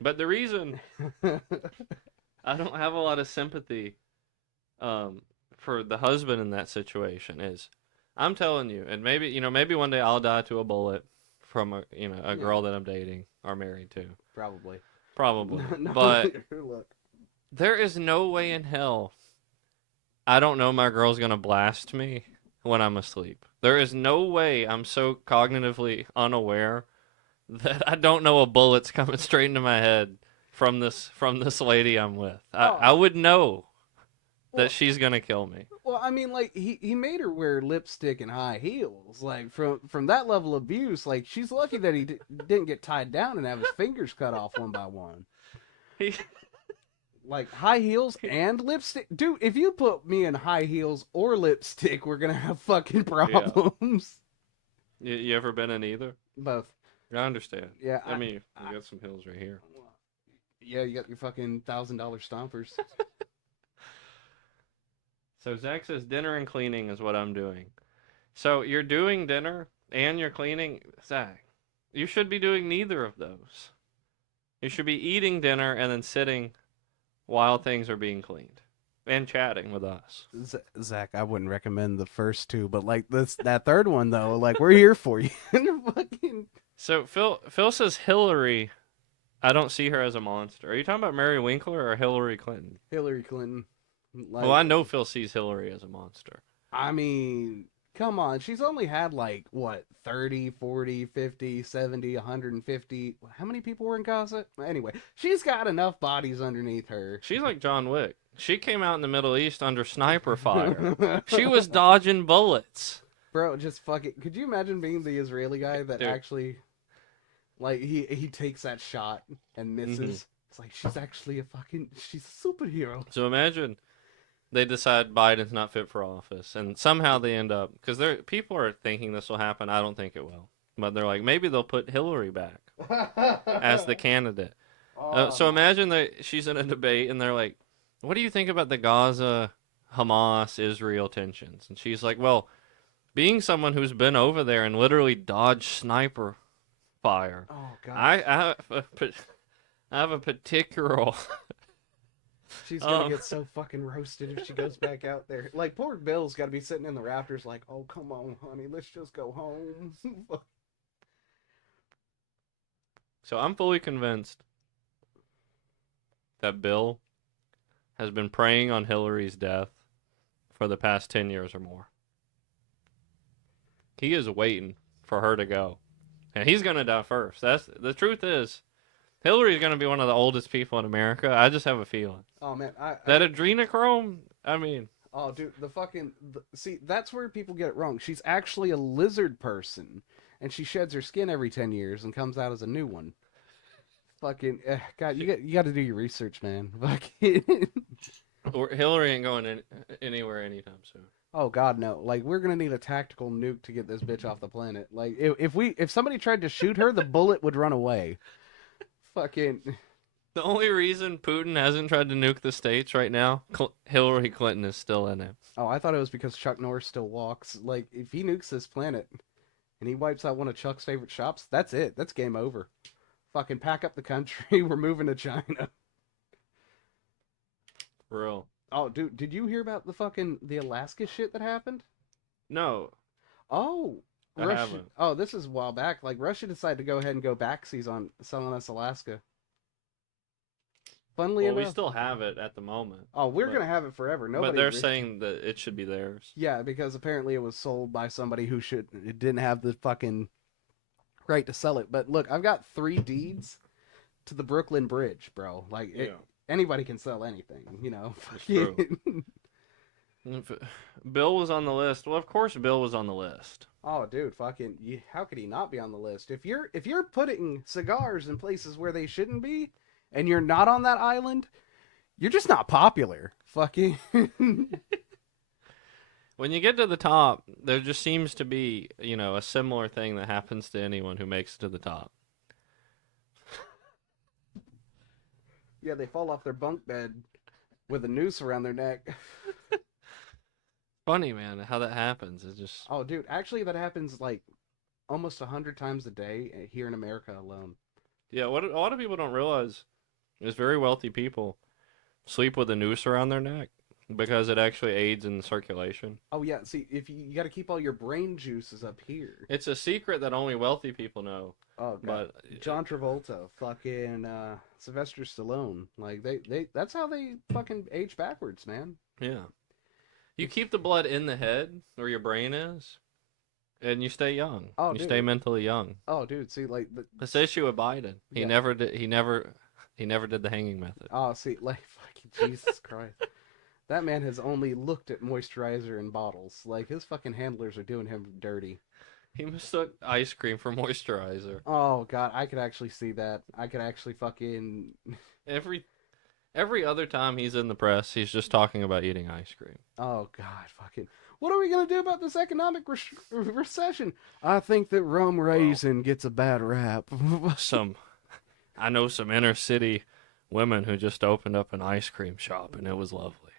But the reason I don't have a lot of sympathy for the husband in that situation is, I'm telling you, and maybe one day I'll die to a bullet from a girl that I'm dating or married to. Probably. No, but look. There is no way in hell I don't know my girl's gonna blast me when I'm asleep. There is no way I'm so cognitively unaware that I don't know a bullet's coming straight into my head from this lady I'm with. I would know that she's gonna kill me. Well, I mean, like, he made her wear lipstick and high heels. Like, from that level of abuse, like, she's lucky that he didn't get tied down and have his fingers cut off one by one. Like, high heels and lipstick. Dude, if you put me in high heels or lipstick, we're gonna have fucking problems. Yeah. You ever been in either? Both. I understand. Yeah. I mean, you got some heels right here. Yeah, you got your fucking $1,000 stompers. So Zach says dinner and cleaning is what I'm doing. So you're doing dinner and you're cleaning? Zach, you should be doing neither of those. You should be eating dinner and then sitting while things are being cleaned and chatting with us. Zach, I wouldn't recommend the first two, but like that third one though, like, we're here for you. So Phil says Hillary, I don't see her as a monster. Are you talking about Mary Winkler or Hillary Clinton? Hillary Clinton. Like, well, I know Phil sees Hillary as a monster. I mean, come on. She's only had, like, what, 30, 40, 50, 70, 150. How many people were in Gaza? Anyway, she's got enough bodies underneath her. She's like John Wick. She came out in the Middle East under sniper fire. She was dodging bullets. Bro, just fuck it. Could you imagine being the Israeli guy that actually, like, he takes that shot and misses? Mm-hmm. It's like, she's actually she's a superhero. So imagine they decide Biden's not fit for office, and somehow they end up, because people are thinking this will happen. I don't think it will, but they're like, maybe they'll put Hillary back as the candidate. So imagine she's in a debate, and they're like, what do you think about the Gaza, Hamas, Israel tensions? And she's like, well, being someone who's been over there and literally dodged sniper fire, I have a particular... She's gonna get so fucking roasted if she goes back out there. Like, poor Bill's gotta be sitting in the rafters like, oh, come on, honey, let's just go home. So I'm fully convinced that Bill has been preying on Hillary's death for the past 10 years or more. He is waiting for her to go. And he's gonna die first. The truth is, Hillary's going to be one of the oldest people in America. I just have a feeling. Oh, man. That adrenochrome, I mean... Oh, dude, see, that's where people get it wrong. She's actually a lizard person, and she sheds her skin every 10 years and comes out as a new one. Fucking... God, you got to do your research, man. Fucking... Hillary ain't going anywhere anytime soon. Oh, God, no. Like, we're going to need a tactical nuke to get this bitch off the planet. Like, if somebody tried to shoot her, the bullet would run away. Fucking... The only reason Putin hasn't tried to nuke the states right now, Hillary Clinton is still in it. Oh, I thought it was because Chuck Norris still walks. Like, if he nukes this planet and he wipes out one of Chuck's favorite shops, that's it. That's game over. Fucking pack up the country. We're moving to China. For real. Oh, dude, did you hear about the Alaska shit that happened? No, Oh, I Russia. haven't. Oh, this is a while back. Like, Russia decided to go ahead and go backsies on selling us Alaska. Funnily Well, we enough. still have it at the moment. Oh, we're but- gonna have it forever. Nobody. But they're saying that it should be theirs. Yeah, because apparently it was sold by somebody who it didn't have the fucking right to sell it. But look, I've got 3 deeds to the Brooklyn Bridge, bro. Like, anybody can sell anything, you know. It's true. Bill was on the list. Well, of course Bill was on the list. Oh, dude, how could he not be on the list? If you're putting cigars in places where they shouldn't be, and you're not on that island, you're just not popular. Fucking. When you get to the top, there just seems to be, a similar thing that happens to anyone who makes it to the top. Yeah, they fall off their bunk bed with a noose around their neck. Funny, man, how that happens. It's just Oh, dude, actually, that happens like almost 100 times a day here in America alone. yeah. What a lot of people don't realize is very wealthy people sleep with a noose around their neck because it actually aids in circulation. Oh yeah, see, if you got to keep all your brain juices up here. It's a secret that only wealthy people know. Oh god, But John Travolta, fucking Sylvester Stallone, like that's how they fucking age backwards, man. yeah, you keep the blood in the head where your brain is, and you stay young. Oh, you dude. stay mentally young. Oh, dude, see, like This issue with Biden, he Yeah. never did. He never did the hanging method. oh, see, like fucking Jesus Christ, that man has only looked at moisturizer in bottles. Like his fucking handlers are doing him dirty. He mistook ice cream for moisturizer. Oh god, I could actually see that. I could actually fucking. Every other time he's in the press, he's just talking about eating ice cream. Oh god, fucking. What are we gonna do about this economic recession? I think that rum raisin gets a bad rap. I know some inner city women who just opened up an ice cream shop, and it was lovely.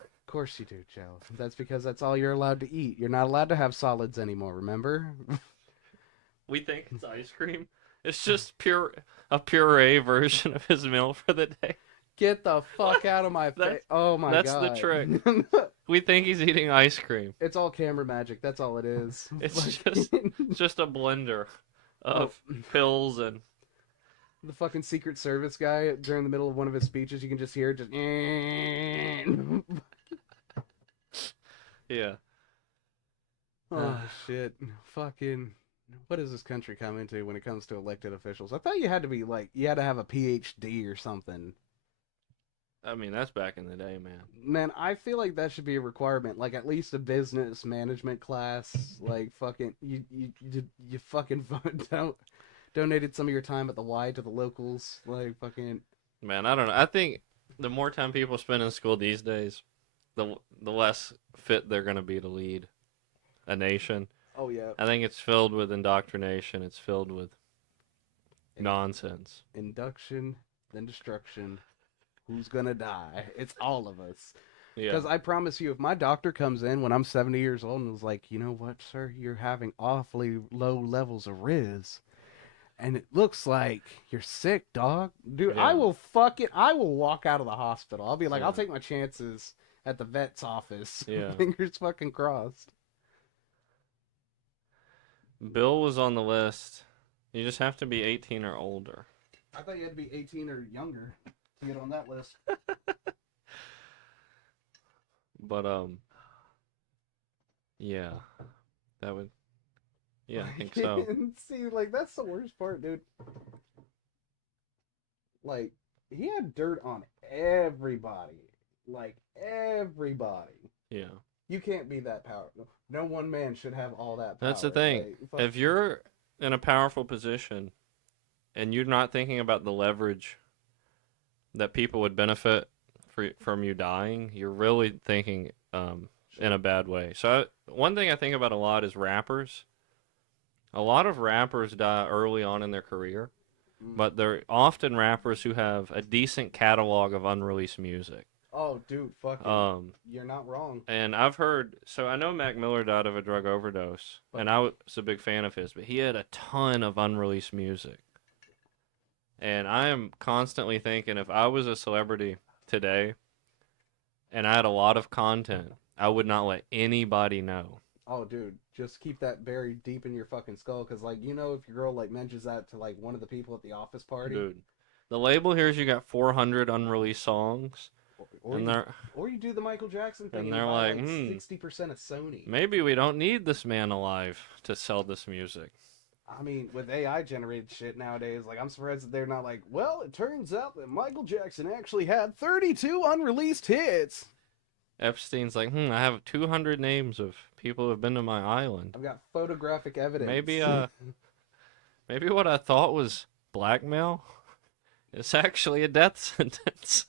Of course you do, Joe. That's because that's all you're allowed to eat. You're not allowed to have solids anymore, remember? We think it's ice cream. It's just a puree version of his meal for the day. Get the fuck out of my face. Oh my god. That's the trick. We think he's eating ice cream. It's all camera magic. That's all it is. It's just a blender of pills and the fucking Secret Service guy during the middle of one of his speeches, you can just hear just yeah. oh shit. Fucking what does this country come into when it comes to elected officials? I thought you had to have a PhD or something. I mean, that's back in the day, man. Man, I feel like that should be a requirement, like at least a business management class. Like fucking you fucking donated some of your time at the Y to the locals, like fucking. Man, I don't know. I think the more time people spend in school these days, the less fit they're gonna be to lead a nation. Oh yeah. I think it's filled with indoctrination. It's filled with nonsense. Induction, then destruction. Who's gonna die? It's all of us. Yeah. Because I promise you, if my doctor comes in when I'm 70 years old and was like, you know what, sir, you're having awfully low levels of Riz, and it looks like you're sick, dog. Dude, Yeah. I will walk out of the hospital. I'll be like, I'll take my chances at the vet's office. Yeah. Fingers fucking crossed. Bill was on the list. You just have to be 18 or older. I thought you had to be 18 or younger to get on that list. But yeah, that would. Yeah, I think so. See, like that's the worst part, dude. Like he had dirt on everybody, like everybody. Yeah. You can't be that powerful. No one man should have all that power. That's the thing. Like, fuck- If you're in a powerful position and you're not thinking about the leverage that people would benefit from you dying, you're really thinking in a bad way. So one thing I think about a lot is rappers. A lot of rappers die early on in their career but they're often rappers who have a decent catalog of unreleased music. Oh, dude, fucking, you're not wrong. And I've heard, so I know Mac Miller died of a drug overdose, and I was a big fan of his, but he had a ton of unreleased music. And I am constantly thinking, if I was a celebrity today and I had a lot of content, I would not let anybody know. Oh, dude, just keep that buried deep in your fucking skull, because, like, you know, if your girl, like, mentions that to, like, one of the people at the office party. Dude, the label here is you got 400 unreleased songs. Or you do the Michael Jackson thing and and they're buy, like, 60% of Sony. Maybe we don't need this man alive to sell this music. I mean, with AI generated shit nowadays, like, I'm surprised that they're not like, well, it turns out that Michael Jackson actually had 32 unreleased hits. Epstein's like, I have 200 names of people who have been to my island. I've got photographic evidence. Maybe what I thought was blackmail is actually a death sentence.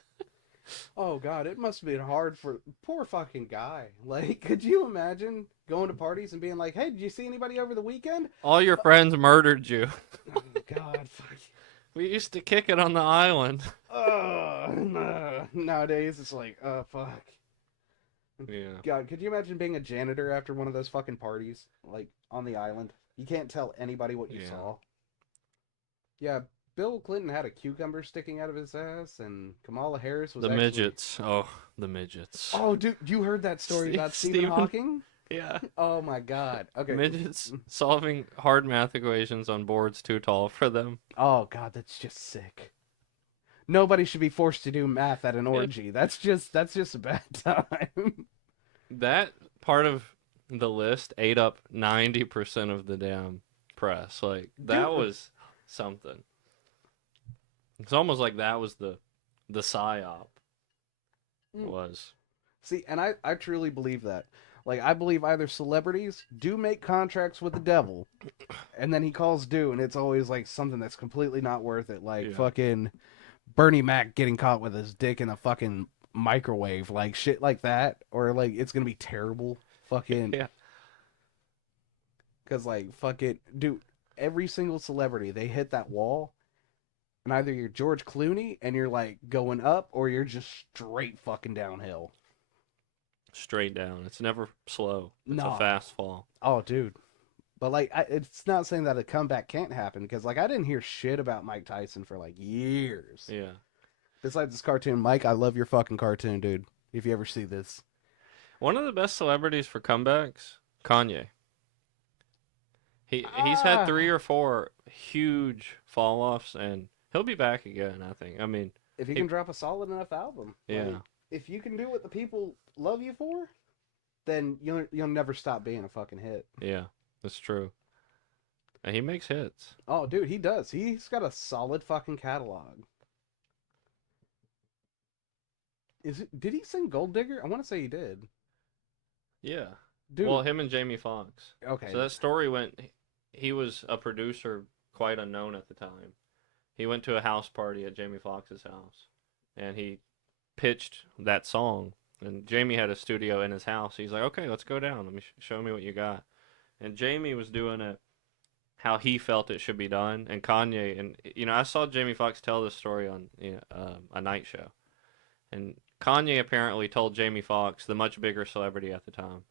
Oh, God, it must have been hard for poor fucking guy. Like, could you imagine going to parties and being like, hey, did you see anybody over the weekend? All your friends murdered you. Oh, God, fuck. We used to kick it on the island. Nowadays, it's like, fuck. Yeah. God, could you imagine being a janitor after one of those fucking parties? Like, on the island? You can't tell anybody what you saw. Yeah, Bill Clinton had a cucumber sticking out of his ass, and Kamala Harris was midgets. Oh, the midgets. Oh, dude, you heard that story about Stephen Hawking? Yeah. Oh, my God. Okay. Midgets solving hard math equations on boards too tall for them. Oh, God, that's just sick. Nobody should be forced to do math at an orgy. That's just a bad time. That part of the list ate up 90% of the damn press. Like, that was something. It's almost like that was the psyop. Was. See, and I truly believe that. Like, I believe either celebrities do make contracts with the devil, and then he calls due, and it's always, like, something that's completely not worth it. Like, fucking Bernie Mac getting caught with his dick in a fucking microwave. Like, shit like that. Or, like, it's gonna be terrible. Fucking... Yeah. Because, like, fucking... Dude, every single celebrity, they hit that wall, and either you're George Clooney, and you're, like, going up, or you're just straight fucking downhill. Straight down. It's never slow. It's No. a fast fall. Oh, dude. But, like, it's not saying that a comeback can't happen, because, like, I didn't hear shit about Mike Tyson for, like, years. Yeah. Besides this cartoon. Mike, I love your fucking cartoon, dude. If you ever see this. One of the best celebrities for comebacks, Kanye. He's had 3 or 4 huge fall-offs, and he'll be back again, I think. I mean... If he can drop a solid enough album. Yeah. Like, if you can do what the people love you for, then you'll never stop being a fucking hit. Yeah, that's true. And he makes hits. Oh, dude, he does. He's got a solid fucking catalog. Did he sing Gold Digger? I want to say he did. Yeah. Dude. Well, him and Jamie Foxx. Okay. So that story went... He was a producer quite unknown at the time. He went to a house party at Jamie Foxx's house, and he pitched that song. And Jamie had a studio in his house. He's like, okay, let's go down. Let me show me what you got. And Jamie was doing it how he felt it should be done. And Kanye, and I saw Jamie Foxx tell this story on a night show. And Kanye apparently told Jamie Foxx, the much bigger celebrity at the time,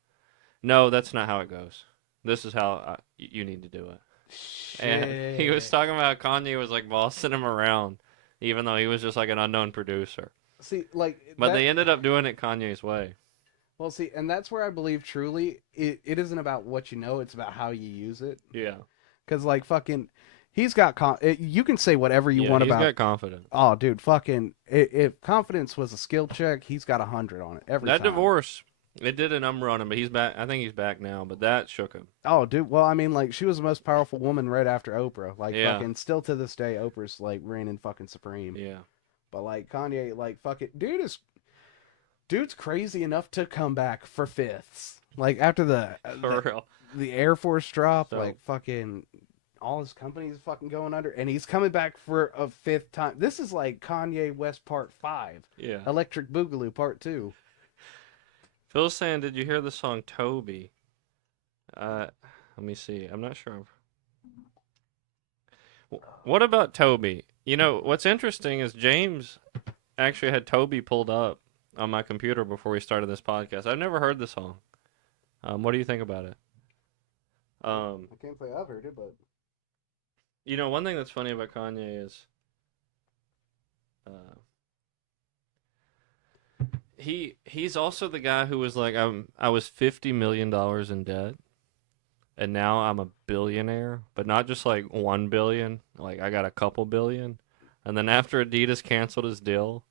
no, that's not how it goes. This is how you need to do it. Shit. And he was talking about how Kanye was like bossing him around, even though he was just like an unknown producer. See, like, but they ended up doing it Kanye's way. Well, see, and that's where I believe truly it isn't about what you know; it's about how you use it. Yeah. Because, like, fucking, he's got you can say whatever you want about. He's got confidence. Oh, dude, fucking, if confidence was a skill check, he's got 100 on it every time. That divorce, it did a number on him, but he's back. I think he's back now, but that shook him. Oh, dude. Well, I mean, like, she was the most powerful woman right after Oprah. Like, fucking, still to this day, Oprah's like reigning fucking supreme. Yeah. But like Kanye, like, fucking, dude's crazy enough to come back for fifths. Like after the Air Force drop, like fucking all his companies fucking going under, and he's coming back for a 5th time. This is like Kanye West Part 5. Yeah. Electric Boogaloo Part 2. Phil's saying, did you hear the song Toby? Let me see. I'm not sure. What about Toby? You know, what's interesting is James actually had Toby pulled up on my computer before we started this podcast. I've never heard the song. What do you think about it? I can't say I've heard it, but You know, one thing that's funny about Kanye is he's also the guy who was like, I was $50 million in debt, and now I'm a billionaire, but not just like 1 billion, like I got a couple billion. And then after Adidas canceled his deal,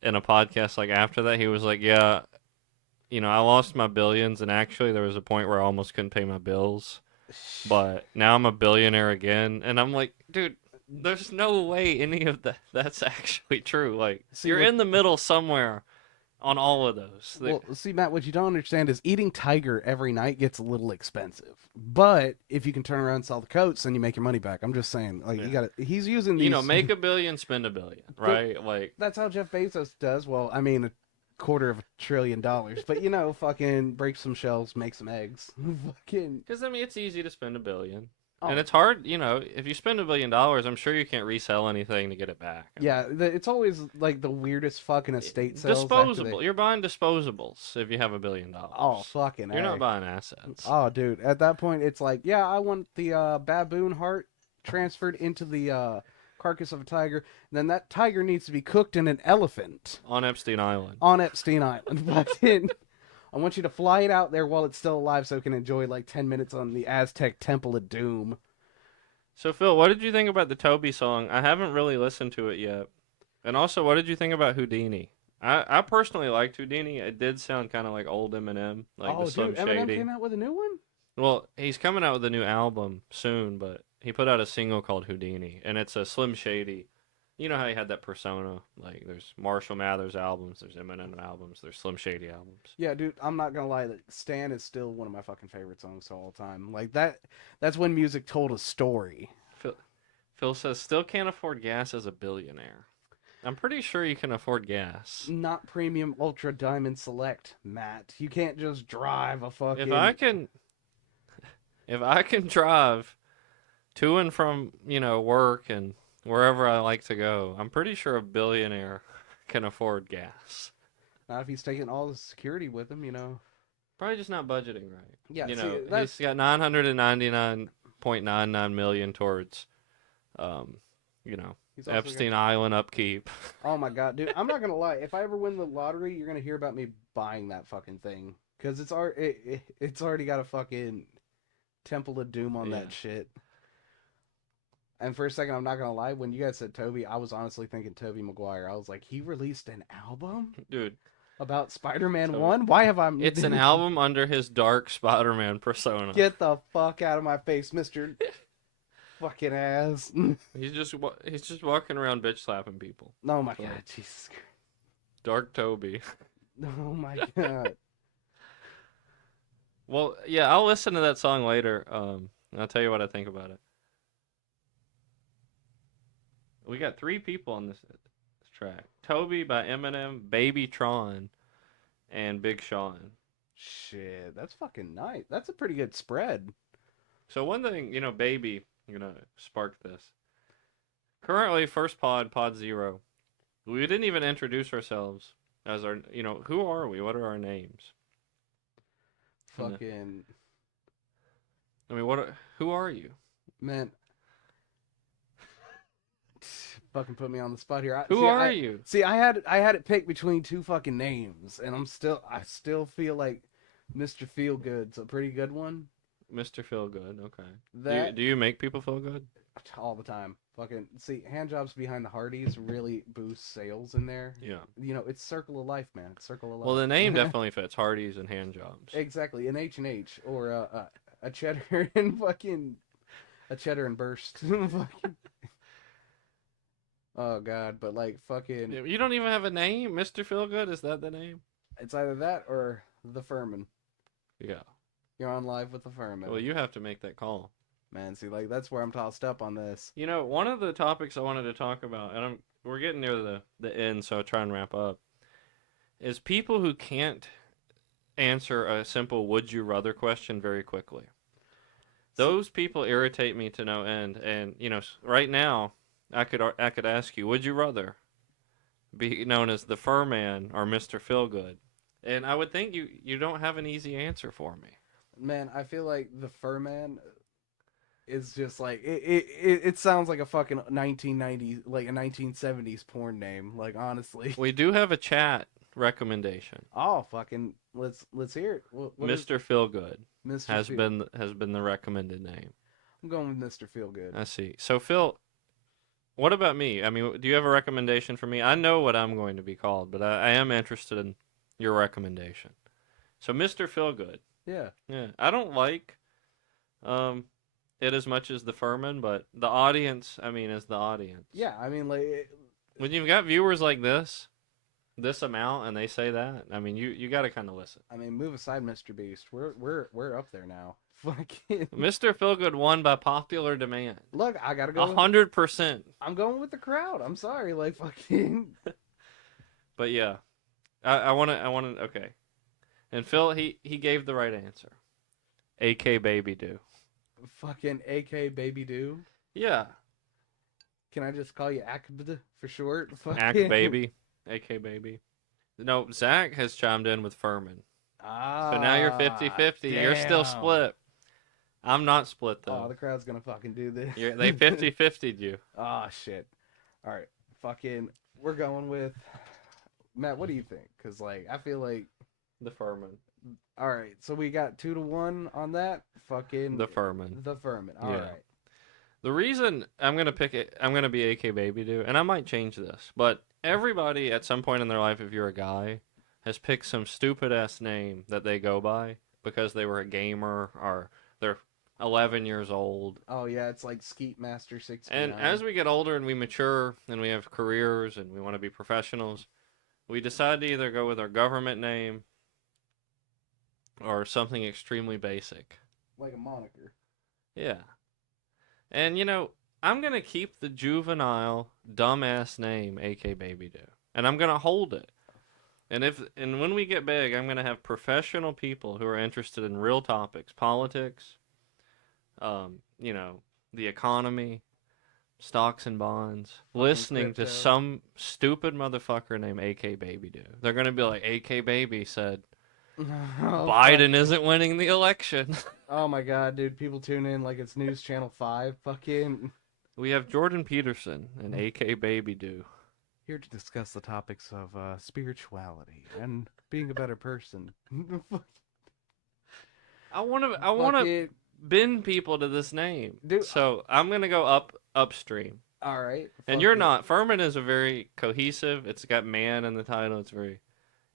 in a podcast like after that, he was like, yeah, you know, I lost my billions, and actually there was a point where I almost couldn't pay my bills, but now I'm a billionaire again. And I'm like, dude, there's no way any of that's actually true. Like, you're in the middle somewhere on all of those. Well, see, Matt, what you don't understand is eating tiger every night gets a little expensive. But if you can turn around and sell the coats, then you make your money back. I'm just saying, like, you got to. He's using these. You know, make $1 billion, spend $1 billion, right? Like, that's how Jeff Bezos does. Well, I mean, $250 billion, but you know, fucking break some shells, make some eggs, fucking. Because I mean, it's easy to spend $1 billion. Oh. And it's hard, you know, if you spend $1 billion, I'm sure you can't resell anything to get it back. Yeah, it's always like the weirdest fucking estate sales. Disposable. You're buying disposables if you have $1 billion. Oh, fucking You're not buying assets. Oh, dude. At that point, it's like, yeah, I want the baboon heart transferred into the carcass of a tiger. And then that tiger needs to be cooked in an elephant. On Epstein Island. On Epstein Island. Fucking... I want you to fly it out there while it's still alive so it can enjoy like 10 minutes on the Aztec Temple of Doom. So, Phil, what did you think about the Toby song? I haven't really listened to it yet. And also, what did you think about Houdini? I personally liked Houdini. It did sound kind of like old Eminem, like the Slim Shady. Eminem came out with a new one? Well, he's coming out with a new album soon, but he put out a single called Houdini, and it's a Slim Shady. You know how he had that persona? Like, there's Marshall Mathers albums, there's Eminem albums, there's Slim Shady albums. Yeah, dude, I'm not gonna lie. Stan is still one of my fucking favorite songs of all time. Like, that's when music told a story. Phil says, still can't afford gas as a billionaire. I'm pretty sure you can afford gas. Not premium ultra diamond select, Matt. You can't just drive a fucking... If I can drive to and from, you know, work and wherever I like to go, I'm pretty sure a billionaire can afford gas. Not if he's taking all the security with him, you know. Probably just not budgeting right. Yeah, you know, he's got $999.99 million towards, you know, Epstein Island upkeep. Oh my god, dude! I'm not gonna lie. If I ever win the lottery, you're gonna hear about me buying that fucking thing because it's already got a fucking Temple of Doom on that shit. And for a second, I'm not gonna lie. When you guys said Toby, I was honestly thinking Tobey Maguire. I was like, he released an album, dude, about Spider-Man 1. Why have I? It's an album under his dark Spider-Man persona. Get the fuck out of my face, Mister fucking ass. He's just walking around bitch slapping people. Oh my god, Jesus. Dark Toby. Oh my god. Well, yeah, I'll listen to that song later. And I'll tell you what I think about it. We got 3 people on this track. Toby by Eminem, Baby Tron, and Big Sean. Shit, that's fucking nice. That's a pretty good spread. So one thing, you know, Baby, I'm gonna spark this. Currently, first pod 0. We didn't even introduce ourselves as our, you know, who are we? What are our names? Fucking. I mean, who are you? Man. Fucking put me on the spot here. Who are you? See, I had it picked between 2 fucking names, and I still feel like Mr. Feelgood's a pretty good one. Mr. Feelgood, okay. Do you make people feel good? All the time. Fucking see, Handjobs Behind the Hardies really boosts sales in there. Yeah. You know, it's Circle of Life, man. It's Circle of Life. Well, the name definitely fits. Hardies and Handjobs. Exactly, an H&H or a cheddar and fucking a cheddar and burst. Fucking. Oh god, but like fucking. You don't even have a name, Mr. Feelgood. Is that the name? It's either that or the Furman. Yeah. You're on live with the Furman. Well, you have to make that call. Man, see, like that's where I'm tossed up on this. You know, one of the topics I wanted to talk about, and we're getting near the end, so I'll try and wrap up, is people who can't answer a simple "would you rather" question very quickly. Those people irritate me to no end. And you know, right now, I could ask you, would you rather be known as the Furman or Mr. Feelgood? And I would think you don't have an easy answer for me. Man, I feel like the Furman is just like it sounds like a fucking 1990s, like a 1970s porn name. Like honestly. We do have a chat recommendation. Oh, fucking let's hear it. What Mr. Feelgood Mr. has been the recommended name. I'm going with Mr. Feelgood. I see. So Phil, what about me? I mean, do you have a recommendation for me? I know what I'm going to be called, but I am interested in your recommendation. So Mr. Feelgood. Yeah. Yeah. I don't like it as much as the Furman, but the audience, I mean, is the audience. Yeah, I mean, like when you've got viewers like this amount, and they say that, I mean, you got to kind of listen. I mean, move aside, Mr. Beast. We're up there now. Fucking Mr. Feelgood won by popular demand. look, I gotta go. 100%. I'm going with the crowd. I'm sorry, like fucking. But yeah, I want to. Okay, and Phil, he gave the right answer. AK Baby Do. Fucking AK Baby Do. Yeah. Can I just call you AKBD for short? AK Baby. AK Baby. No, Zach has chimed in with Furman. Ah. So now you're 50-50. You're still damn. split. I'm not split, though. Oh, the crowd's gonna fucking do this. They 50-50'd you. Oh shit. All right, fucking. We're going with Matt. What do you think? Cause like I feel like The Furman. all right. So we got 2-1 on that. Fucking The Furman. The Furman. All Yeah. right. The reason I'm gonna pick it, I'm gonna be AK Baby Do, and I might change this, but everybody at some point in their life, if you're a guy, has picked some stupid ass name that they go by because they were a gamer or they're 11 years old. Oh yeah, it's like Skeet Master 69. And as we get older and we mature and we have careers and we want to be professionals, we decide to either go with our government name or something extremely basic. like a moniker. Yeah. And, you know, I'm going to keep the juvenile, dumbass name, AK Baby Do. And I'm going to hold it. And when we get big, I'm going to have professional people who are interested in real topics, politics, you know, the economy, stocks and bonds, listening to crypto. some stupid motherfucker named AK Baby Do. They're going to be like, AK Baby said, Oh, Biden isn't winning the election. Oh my god, dude! People tune in like it's News Channel 5. Fucking We have Jordan Peterson and AK Baby Do. here to discuss the topics of spirituality and being a better person. I want to Fucking- bend people to this name. Dude, So I'm gonna go upstream. all right. And you're fucking- not. Furman is a very cohesive. It's got man in the title. It's very.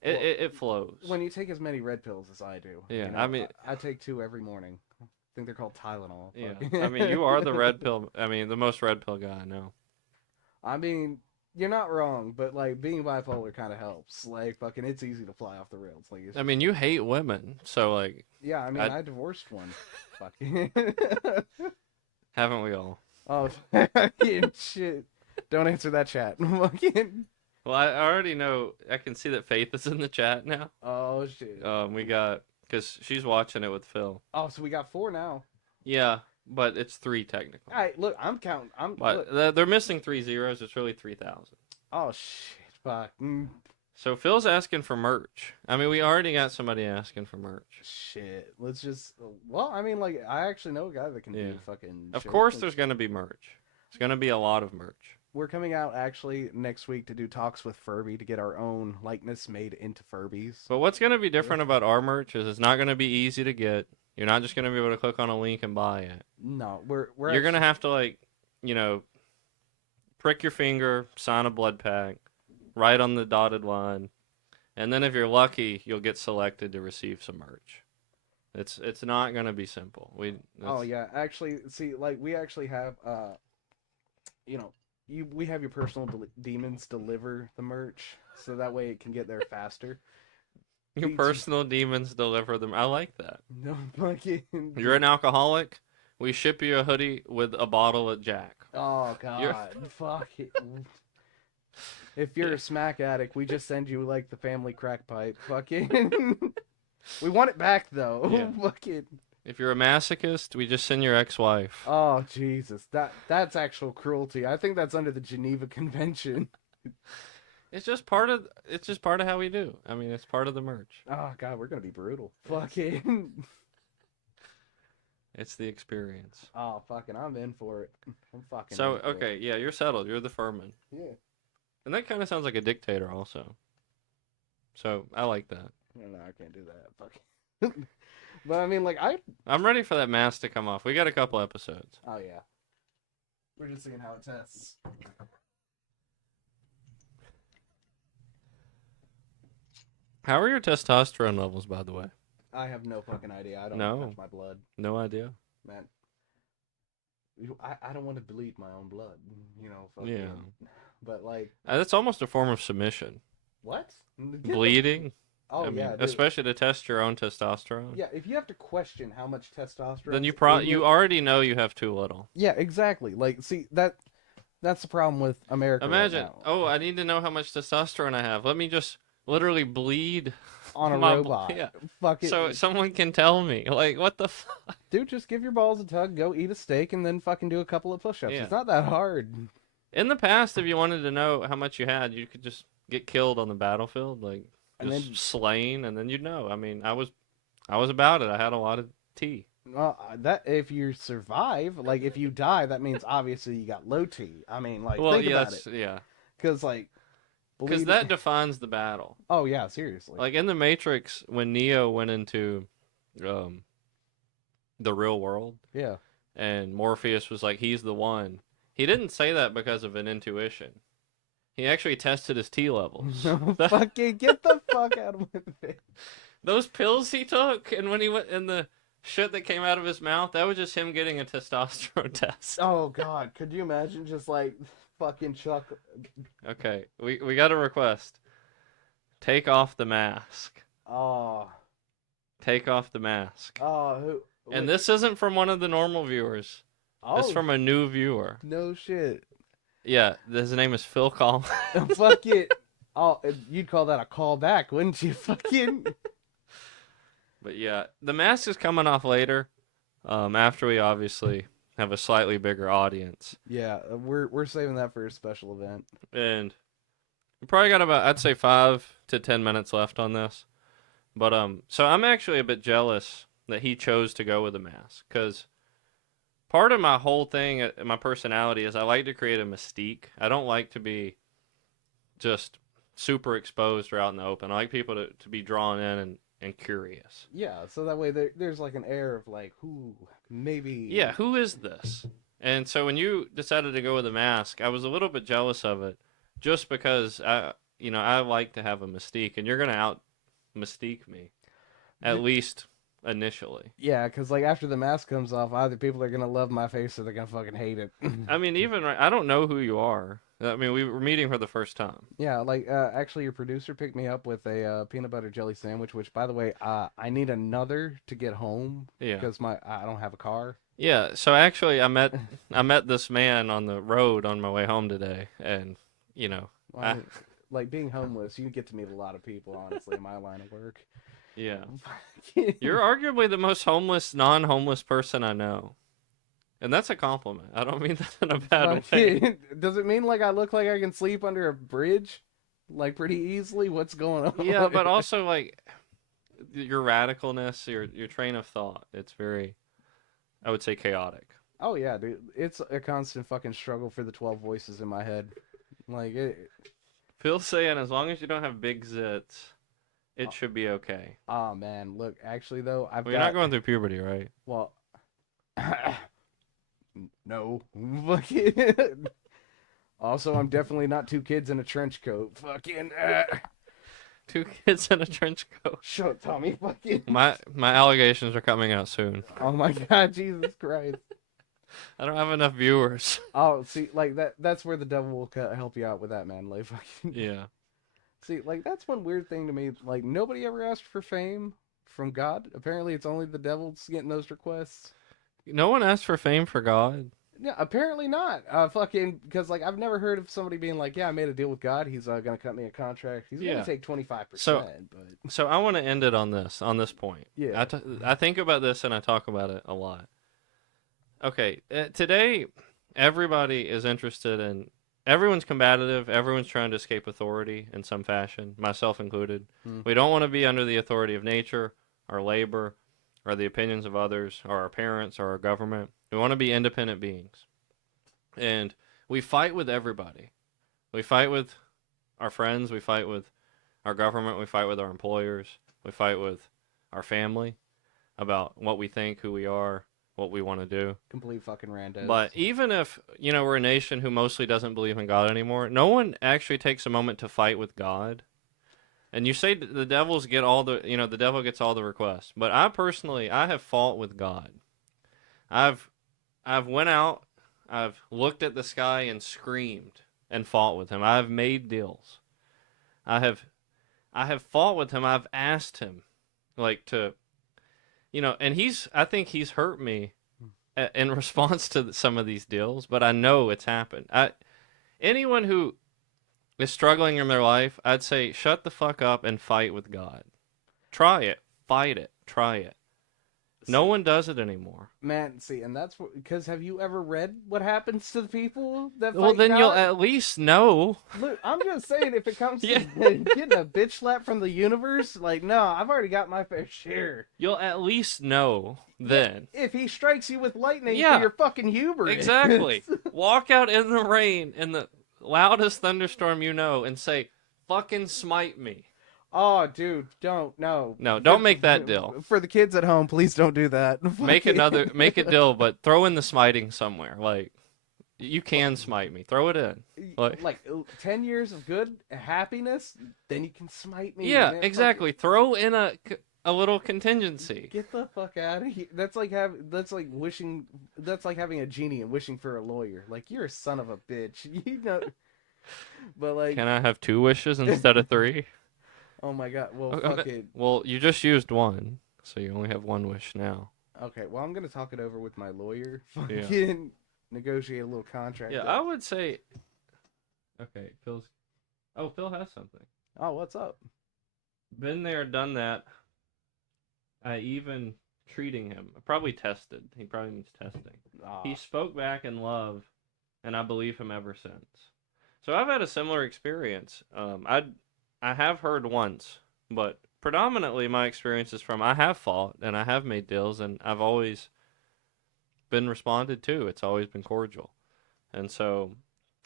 It flows. When you take as many red pills as I do. Yeah, you know, I mean- I take 2 every morning. I think they're called Tylenol. Yeah. Fucking- I mean, you are the red pill. I mean, the most red pill guy I know. I mean, you're not wrong, but like being bipolar kind of helps. Like fucking, it's easy to fly off the rails. Like, it's I mean, you hate women, so like, yeah. I mean, I- I divorced one. Fucking. haven't we all? Oh, fucking shit! Don't answer that chat. Fucking. Well, I already know. I can see that Faith is in the chat now. Oh shit. We got because she's watching it with Phil. Oh, so we got 4 now. Yeah, but it's 3 technically. All right, look, I'm counting. But Look. they're missing 3 zeros. It's really 3,000. Oh shit! Fuck. So Phil's asking for merch. I mean, we already got somebody asking for merch. Shit. Let's just. Well, I mean, like, I actually know a guy that can Yeah. do fucking. Of shit. course, Like, there's going to be merch. There's going to be a lot of merch. we're coming out actually next week to do talks with Furby to get our own likeness made into Furbies. But what's going to be different about our merch is it's not going to be easy to get. You're not just going to be able to click on a link and buy it. No, we're You're going to have to, like, you know, prick your finger, sign a blood pack, write on the dotted line, and then if you're lucky, you'll get selected to receive some merch. It's not going to be simple. Oh yeah, actually, see, like we actually have, you know, we have your personal demons deliver the merch, so that way it can get there faster. Your Beats- personal demons deliver them. I like that. No fucking. You're an alcoholic. We ship you a hoodie with a bottle of Jack. Oh god, fuck it. If you're a smack addict, we just send you like the family crack pipe. Fucking. We want it back though. Yeah. Fucking. If you're a masochist, we just send your ex-wife. Oh Jesus, that's actual cruelty. I think that's under the Geneva Convention. It's just part of how we do. I mean, it's part of the merch. Oh God, we're gonna be brutal. Fucking. It's the experience. Oh fucking, I'm in for it. I'm fucking. So in for okay, it. yeah, you're settled. You're the Furman. Yeah. And that kind of sounds like a dictator, also. So I like that. No, I can't do that. Fucking. But I mean, like I'm ready for that mask to come off. We got a couple episodes. Oh yeah. We're just seeing how it tests. How are your testosterone levels, by the way? I have no fucking idea. I don't No. touch my blood, No idea. man. I don't want to bleed my own blood, you know. Fucking, Yeah. But like, That's almost a form of submission. what? Bleeding. Oh I mean, yeah, dude. especially to test your own testosterone. Yeah, if you have to question how much testosterone, Then you already know you have too little. Yeah, exactly. Like, see that's the problem with America. Imagine, right now. oh, I need to know how much testosterone I have. Let me just literally bleed On a my robot. Yeah. Fuck it. So someone can tell me, like, what the fuck? Dude, just give your balls a tug, go eat a steak, and then fucking do a couple of push-ups. Yeah. It's not that hard. In the past, if you wanted to know how much you had, you could just get killed on the battlefield, like And just then- slain, and then you'd know. I mean, I was about it. I had a lot of tea. Well, that if you survive, like if you die, that means obviously you got low T. I mean, like Well, think yeah, about it, yeah, because like, because bleeding- that defines the battle. Oh yeah, seriously. Like in the Matrix, when Neo went into the real world, yeah. and Morpheus was like, he's the one. He didn't say that because of an intuition. He actually tested his T levels. No, fucking get the fuck out of my face. Those pills he took, and when he went in the shit that came out of his mouth, that was just him getting a testosterone test. Oh God, could you imagine just like fucking Chuck? Okay, we got a request. Take off the mask. Oh, Take off the mask. who? And this isn't from one of the normal viewers. Oh, It's from a new viewer. no shit. Yeah, his name is Phil Collins. Fuck it. Oh, you'd call that a callback, wouldn't you? Fucking. But yeah, the mask is coming off later, after we obviously have a slightly bigger audience. Yeah, we're saving that for a special event. And we probably got about, I'd say, 5 to 10 minutes left on this. But so I'm actually a bit jealous that he chose to go with a mask, because part of my whole thing, my personality, is I like to create a mystique. I don't like to be just super exposed or out in the open. I like people to be drawn in and curious. Yeah, so that way there's like an air of like, who maybe. Yeah, who is this? And so when you decided to go with a mask, I was a little bit jealous of it, just because I like to have a mystique, and you're gonna out mystique me, at least initially. Yeah, because like after the mask comes off, either people are gonna love my face or they're gonna fucking hate it. I mean, I don't know who you are. I mean, we were meeting for the first time. Yeah, like actually, your producer picked me up with a peanut butter jelly sandwich, which, by the way, I need another to get home Yeah. because I don't have a car. Yeah. So actually, I met this man on the road on my way home today, and Well, I mean, like being homeless, you get to meet a lot of people. Honestly, in my line of work. yeah, you're arguably the most non-homeless person I know. And that's a compliment. I don't mean that in a bad way. Does it mean like I look like I can sleep under a bridge, like pretty easily? What's going on? Yeah, but also like your radicalness, your train of thought. It's very, I would say, chaotic. Oh yeah, dude, it's a constant fucking struggle for the 12 voices in my head. Like it. Phil's saying as long as you don't have big zits, it should be okay. Oh man, look, actually though, Well, you're not going through puberty, right? Well, no. Also, I'm definitely not 2 kids in a trench coat. Fucking. 2 kids in a trench coat. Shut up, Tommy. Fucking. My allegations are coming out soon. Oh my God, Jesus Christ. I don't have enough viewers. Oh, see, like that's where the devil will help you out with that, man. Like, fucking. Yeah. See, like that's one weird thing to me. Like, nobody ever asked for fame from God. Apparently, it's only the devil's getting those requests. No one asked for fame for God. Yeah, apparently not. Fucking, because like I've never heard of somebody being like, "Yeah, I made a deal with God. He's gonna cut me a contract. He's Yeah. gonna take 25%." So- But So I want to end it on this point. Yeah. I think about this and I talk about it a lot. Okay, today everybody is interested in. Everyone's combative. Everyone's trying to escape authority in some fashion, myself included. We don't want to be under the authority of nature, our labor, or the opinions of others, or our parents, or our government. We want to be independent beings. And we fight with everybody. We fight with our friends. We fight with our government. We fight with our employers. We fight with our family about what we think, who we are, what we want to do. complete fucking randos. But even if, we're a nation who mostly doesn't believe in God anymore, no one actually takes a moment to fight with God. And you say the devils get all the, the devil gets all the requests. But I have fought with God. I've went out, I've looked at the sky and screamed and fought with him. I've made deals. I have fought with him. I've asked him, to, and I think he's hurt me in response to some of these deals, but I know it's happened. Anyone who is struggling in their life, I'd say shut the fuck up and fight with God. Try it. Fight it. Try it. No one does it anymore. Man, see, and that's because have you ever read what happens to the people that fight Well, then God? you'll at least know. Look, I'm just saying, if it comes Yeah. to getting a bitch slap from the universe, like, no, I've already got my fair share. You'll at least know then. If he strikes you with lightning Yeah. for your fucking hubris. Exactly. Walk out in the rain in the loudest thunderstorm you know and say, fucking smite me. Oh, dude, don't, no. No, don't make that deal. For the kids at home, please don't do that. Make a deal, but throw in the smiting somewhere. Like, you can smite me. Throw it in. Like 10 years of good happiness, then you can smite me. Yeah, man. exactly. Throw in a little contingency. Get the fuck out of here. That's like having a genie and wishing for a lawyer. Like, you're a son of a bitch. But like, Can I have 2 wishes instead of 3? oh my god. Well, Okay. fuck it. Well, you just used 1, so you only have 1 wish now. Okay, well, I'm gonna talk it over with my lawyer. Yeah. Fucking negotiate a little contract. Yeah, I would say. Okay, Phil has something. Oh, what's up? Been there, done that. I even treating him. Probably tested. He probably needs testing. Aw. He spoke back in love, and I believe him ever since. So I've had a similar experience. I have heard once, but predominantly my experience is from I have fought and I have made deals, and I've always been responded to. It's always been cordial, and so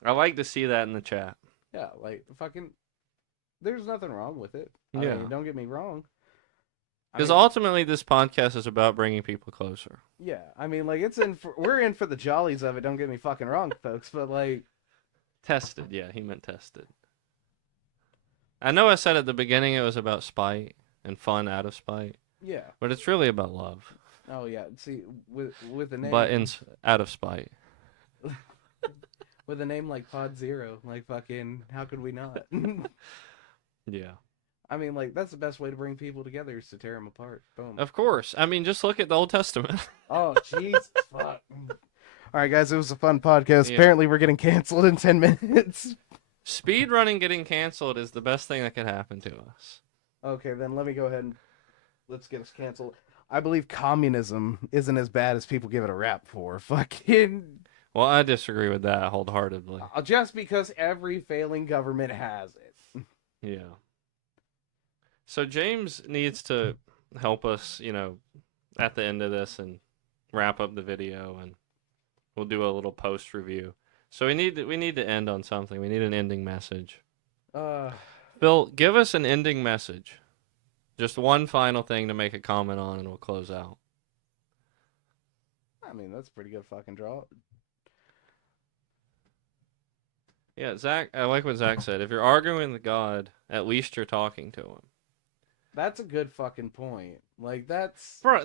I like to see that in the chat. Yeah, like fucking. There's nothing wrong with it. Yeah. I mean, don't get me wrong. Because ultimately, this podcast is about bringing people closer. Yeah, I mean, like we're in for the jollies of it. Don't get me fucking wrong, folks. But like, Tested, yeah, he meant tested. I know I said at the beginning it was about spite and fun out of spite, yeah. but it's really about love. Oh yeah. See, with the name, But out of spite. with a name like Pod Zero, like fucking, how could we not? Yeah. I mean, like that's the best way to bring people together is to tear them apart. Boom. Of course. I mean, just look at the Old Testament. Oh, jeez, fuck. All right, guys, it was a fun podcast. Yeah. Apparently, we're getting canceled in 10 minutes. Speedrunning getting canceled is the best thing that could happen to us. Okay, then let me go ahead and let's get us canceled. I believe communism isn't as bad as people give it a rap for. Fucking. Well, I disagree with that wholeheartedly. Just because every failing government has it. Yeah. So James needs to help us, at the end of this and wrap up the video, and we'll do a little post review. So we need to end on something. We need an ending message. Phil, give us an ending message. Just one final thing to make a comment on, and we'll close out. I mean, that's a pretty good fucking draw. Yeah, Zach, I like what Zach said. If you're arguing with God, at least you're talking to him. That's a good fucking point. Like, that's... Bro,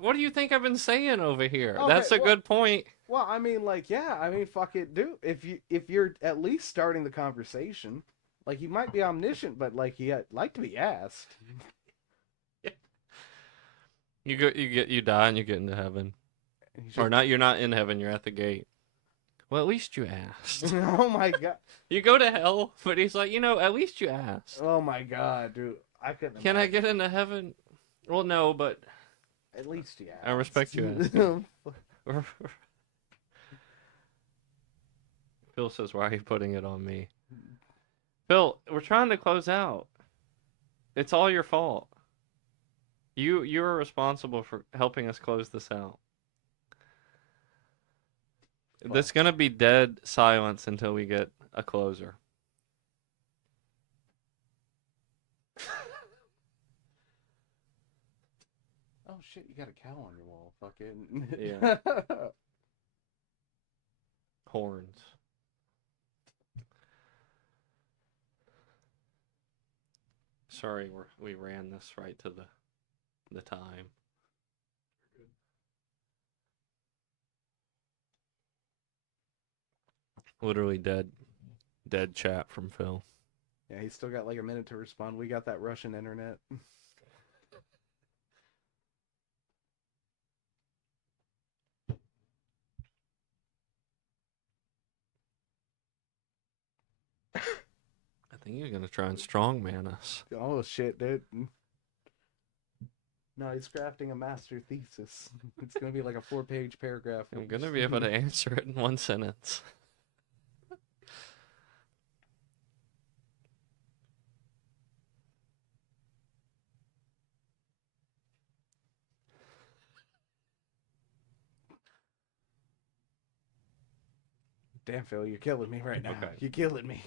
what do you think I've been saying over here? Okay, That's a good point. Well, I mean, like, yeah, I mean, fuck it, dude. If you're at least starting the conversation, like, you might be omniscient, but, like, you like to be asked. You die and you get into heaven. Or not, you're not in heaven, you're at the gate. Well, at least you asked. Oh my god. You go to hell, but he's like, at least you asked. Oh my god, dude. I couldn't. Can I get into heaven? Well, no, but At least you asked. I respect you asking. Phil says, why are you putting it on me? Phil, we're trying to close out. It's all your fault. You're responsible for helping us close this out. There's going to be dead silence until we get a closer. Oh shit, you got a cow on your wall. Fucking. Yeah. Horns. Sorry, we ran this right to the time. Literally dead chat from Phil. Yeah, he's still got like a minute to respond. We got that Russian internet. I think he's gonna try and strongman us. Oh shit, dude. No, he's crafting a master thesis. It's gonna be like a 4-page paragraph. I'm gonna be able to answer it in one sentence. Damn, Phil, you're killing me right now. Okay. You're killing me.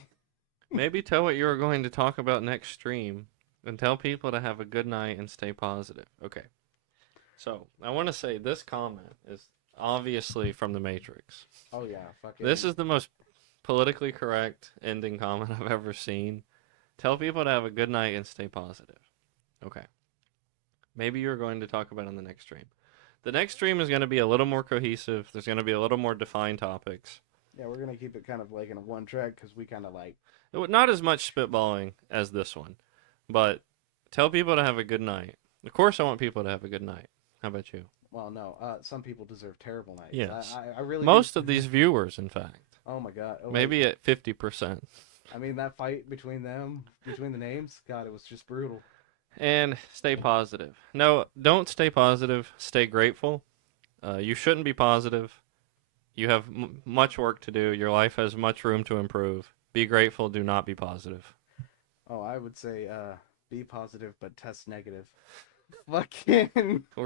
Maybe tell what you were going to talk about next stream, and tell people to have a good night and stay positive. Okay. So I want to say this comment is obviously from the Matrix. Oh yeah, fucking. This is the most politically correct ending comment I've ever seen. Tell people to have a good night and stay positive. Okay. Maybe you're going to talk about it on the next stream. The next stream is going to be a little more cohesive. There's going to be a little more defined topics. Yeah, we're gonna keep it kind of like in a one track because we kind of like. Not as much spitballing as this one, but tell people to have a good night. Of course, I want people to have a good night. How about you? Well, no. Some people deserve terrible nights. Yes. I really. Most of these viewers, in fact. Oh my god. Oh, Maybe wait. at 50%. I mean, that fight between them, between the names, God, it was just brutal. And stay positive. No, don't stay positive. Stay grateful. You shouldn't be positive. You have much work to do. Your life has much room to improve. Be grateful. Do not be positive. Oh, I would say be positive, but test negative. Fucking. We're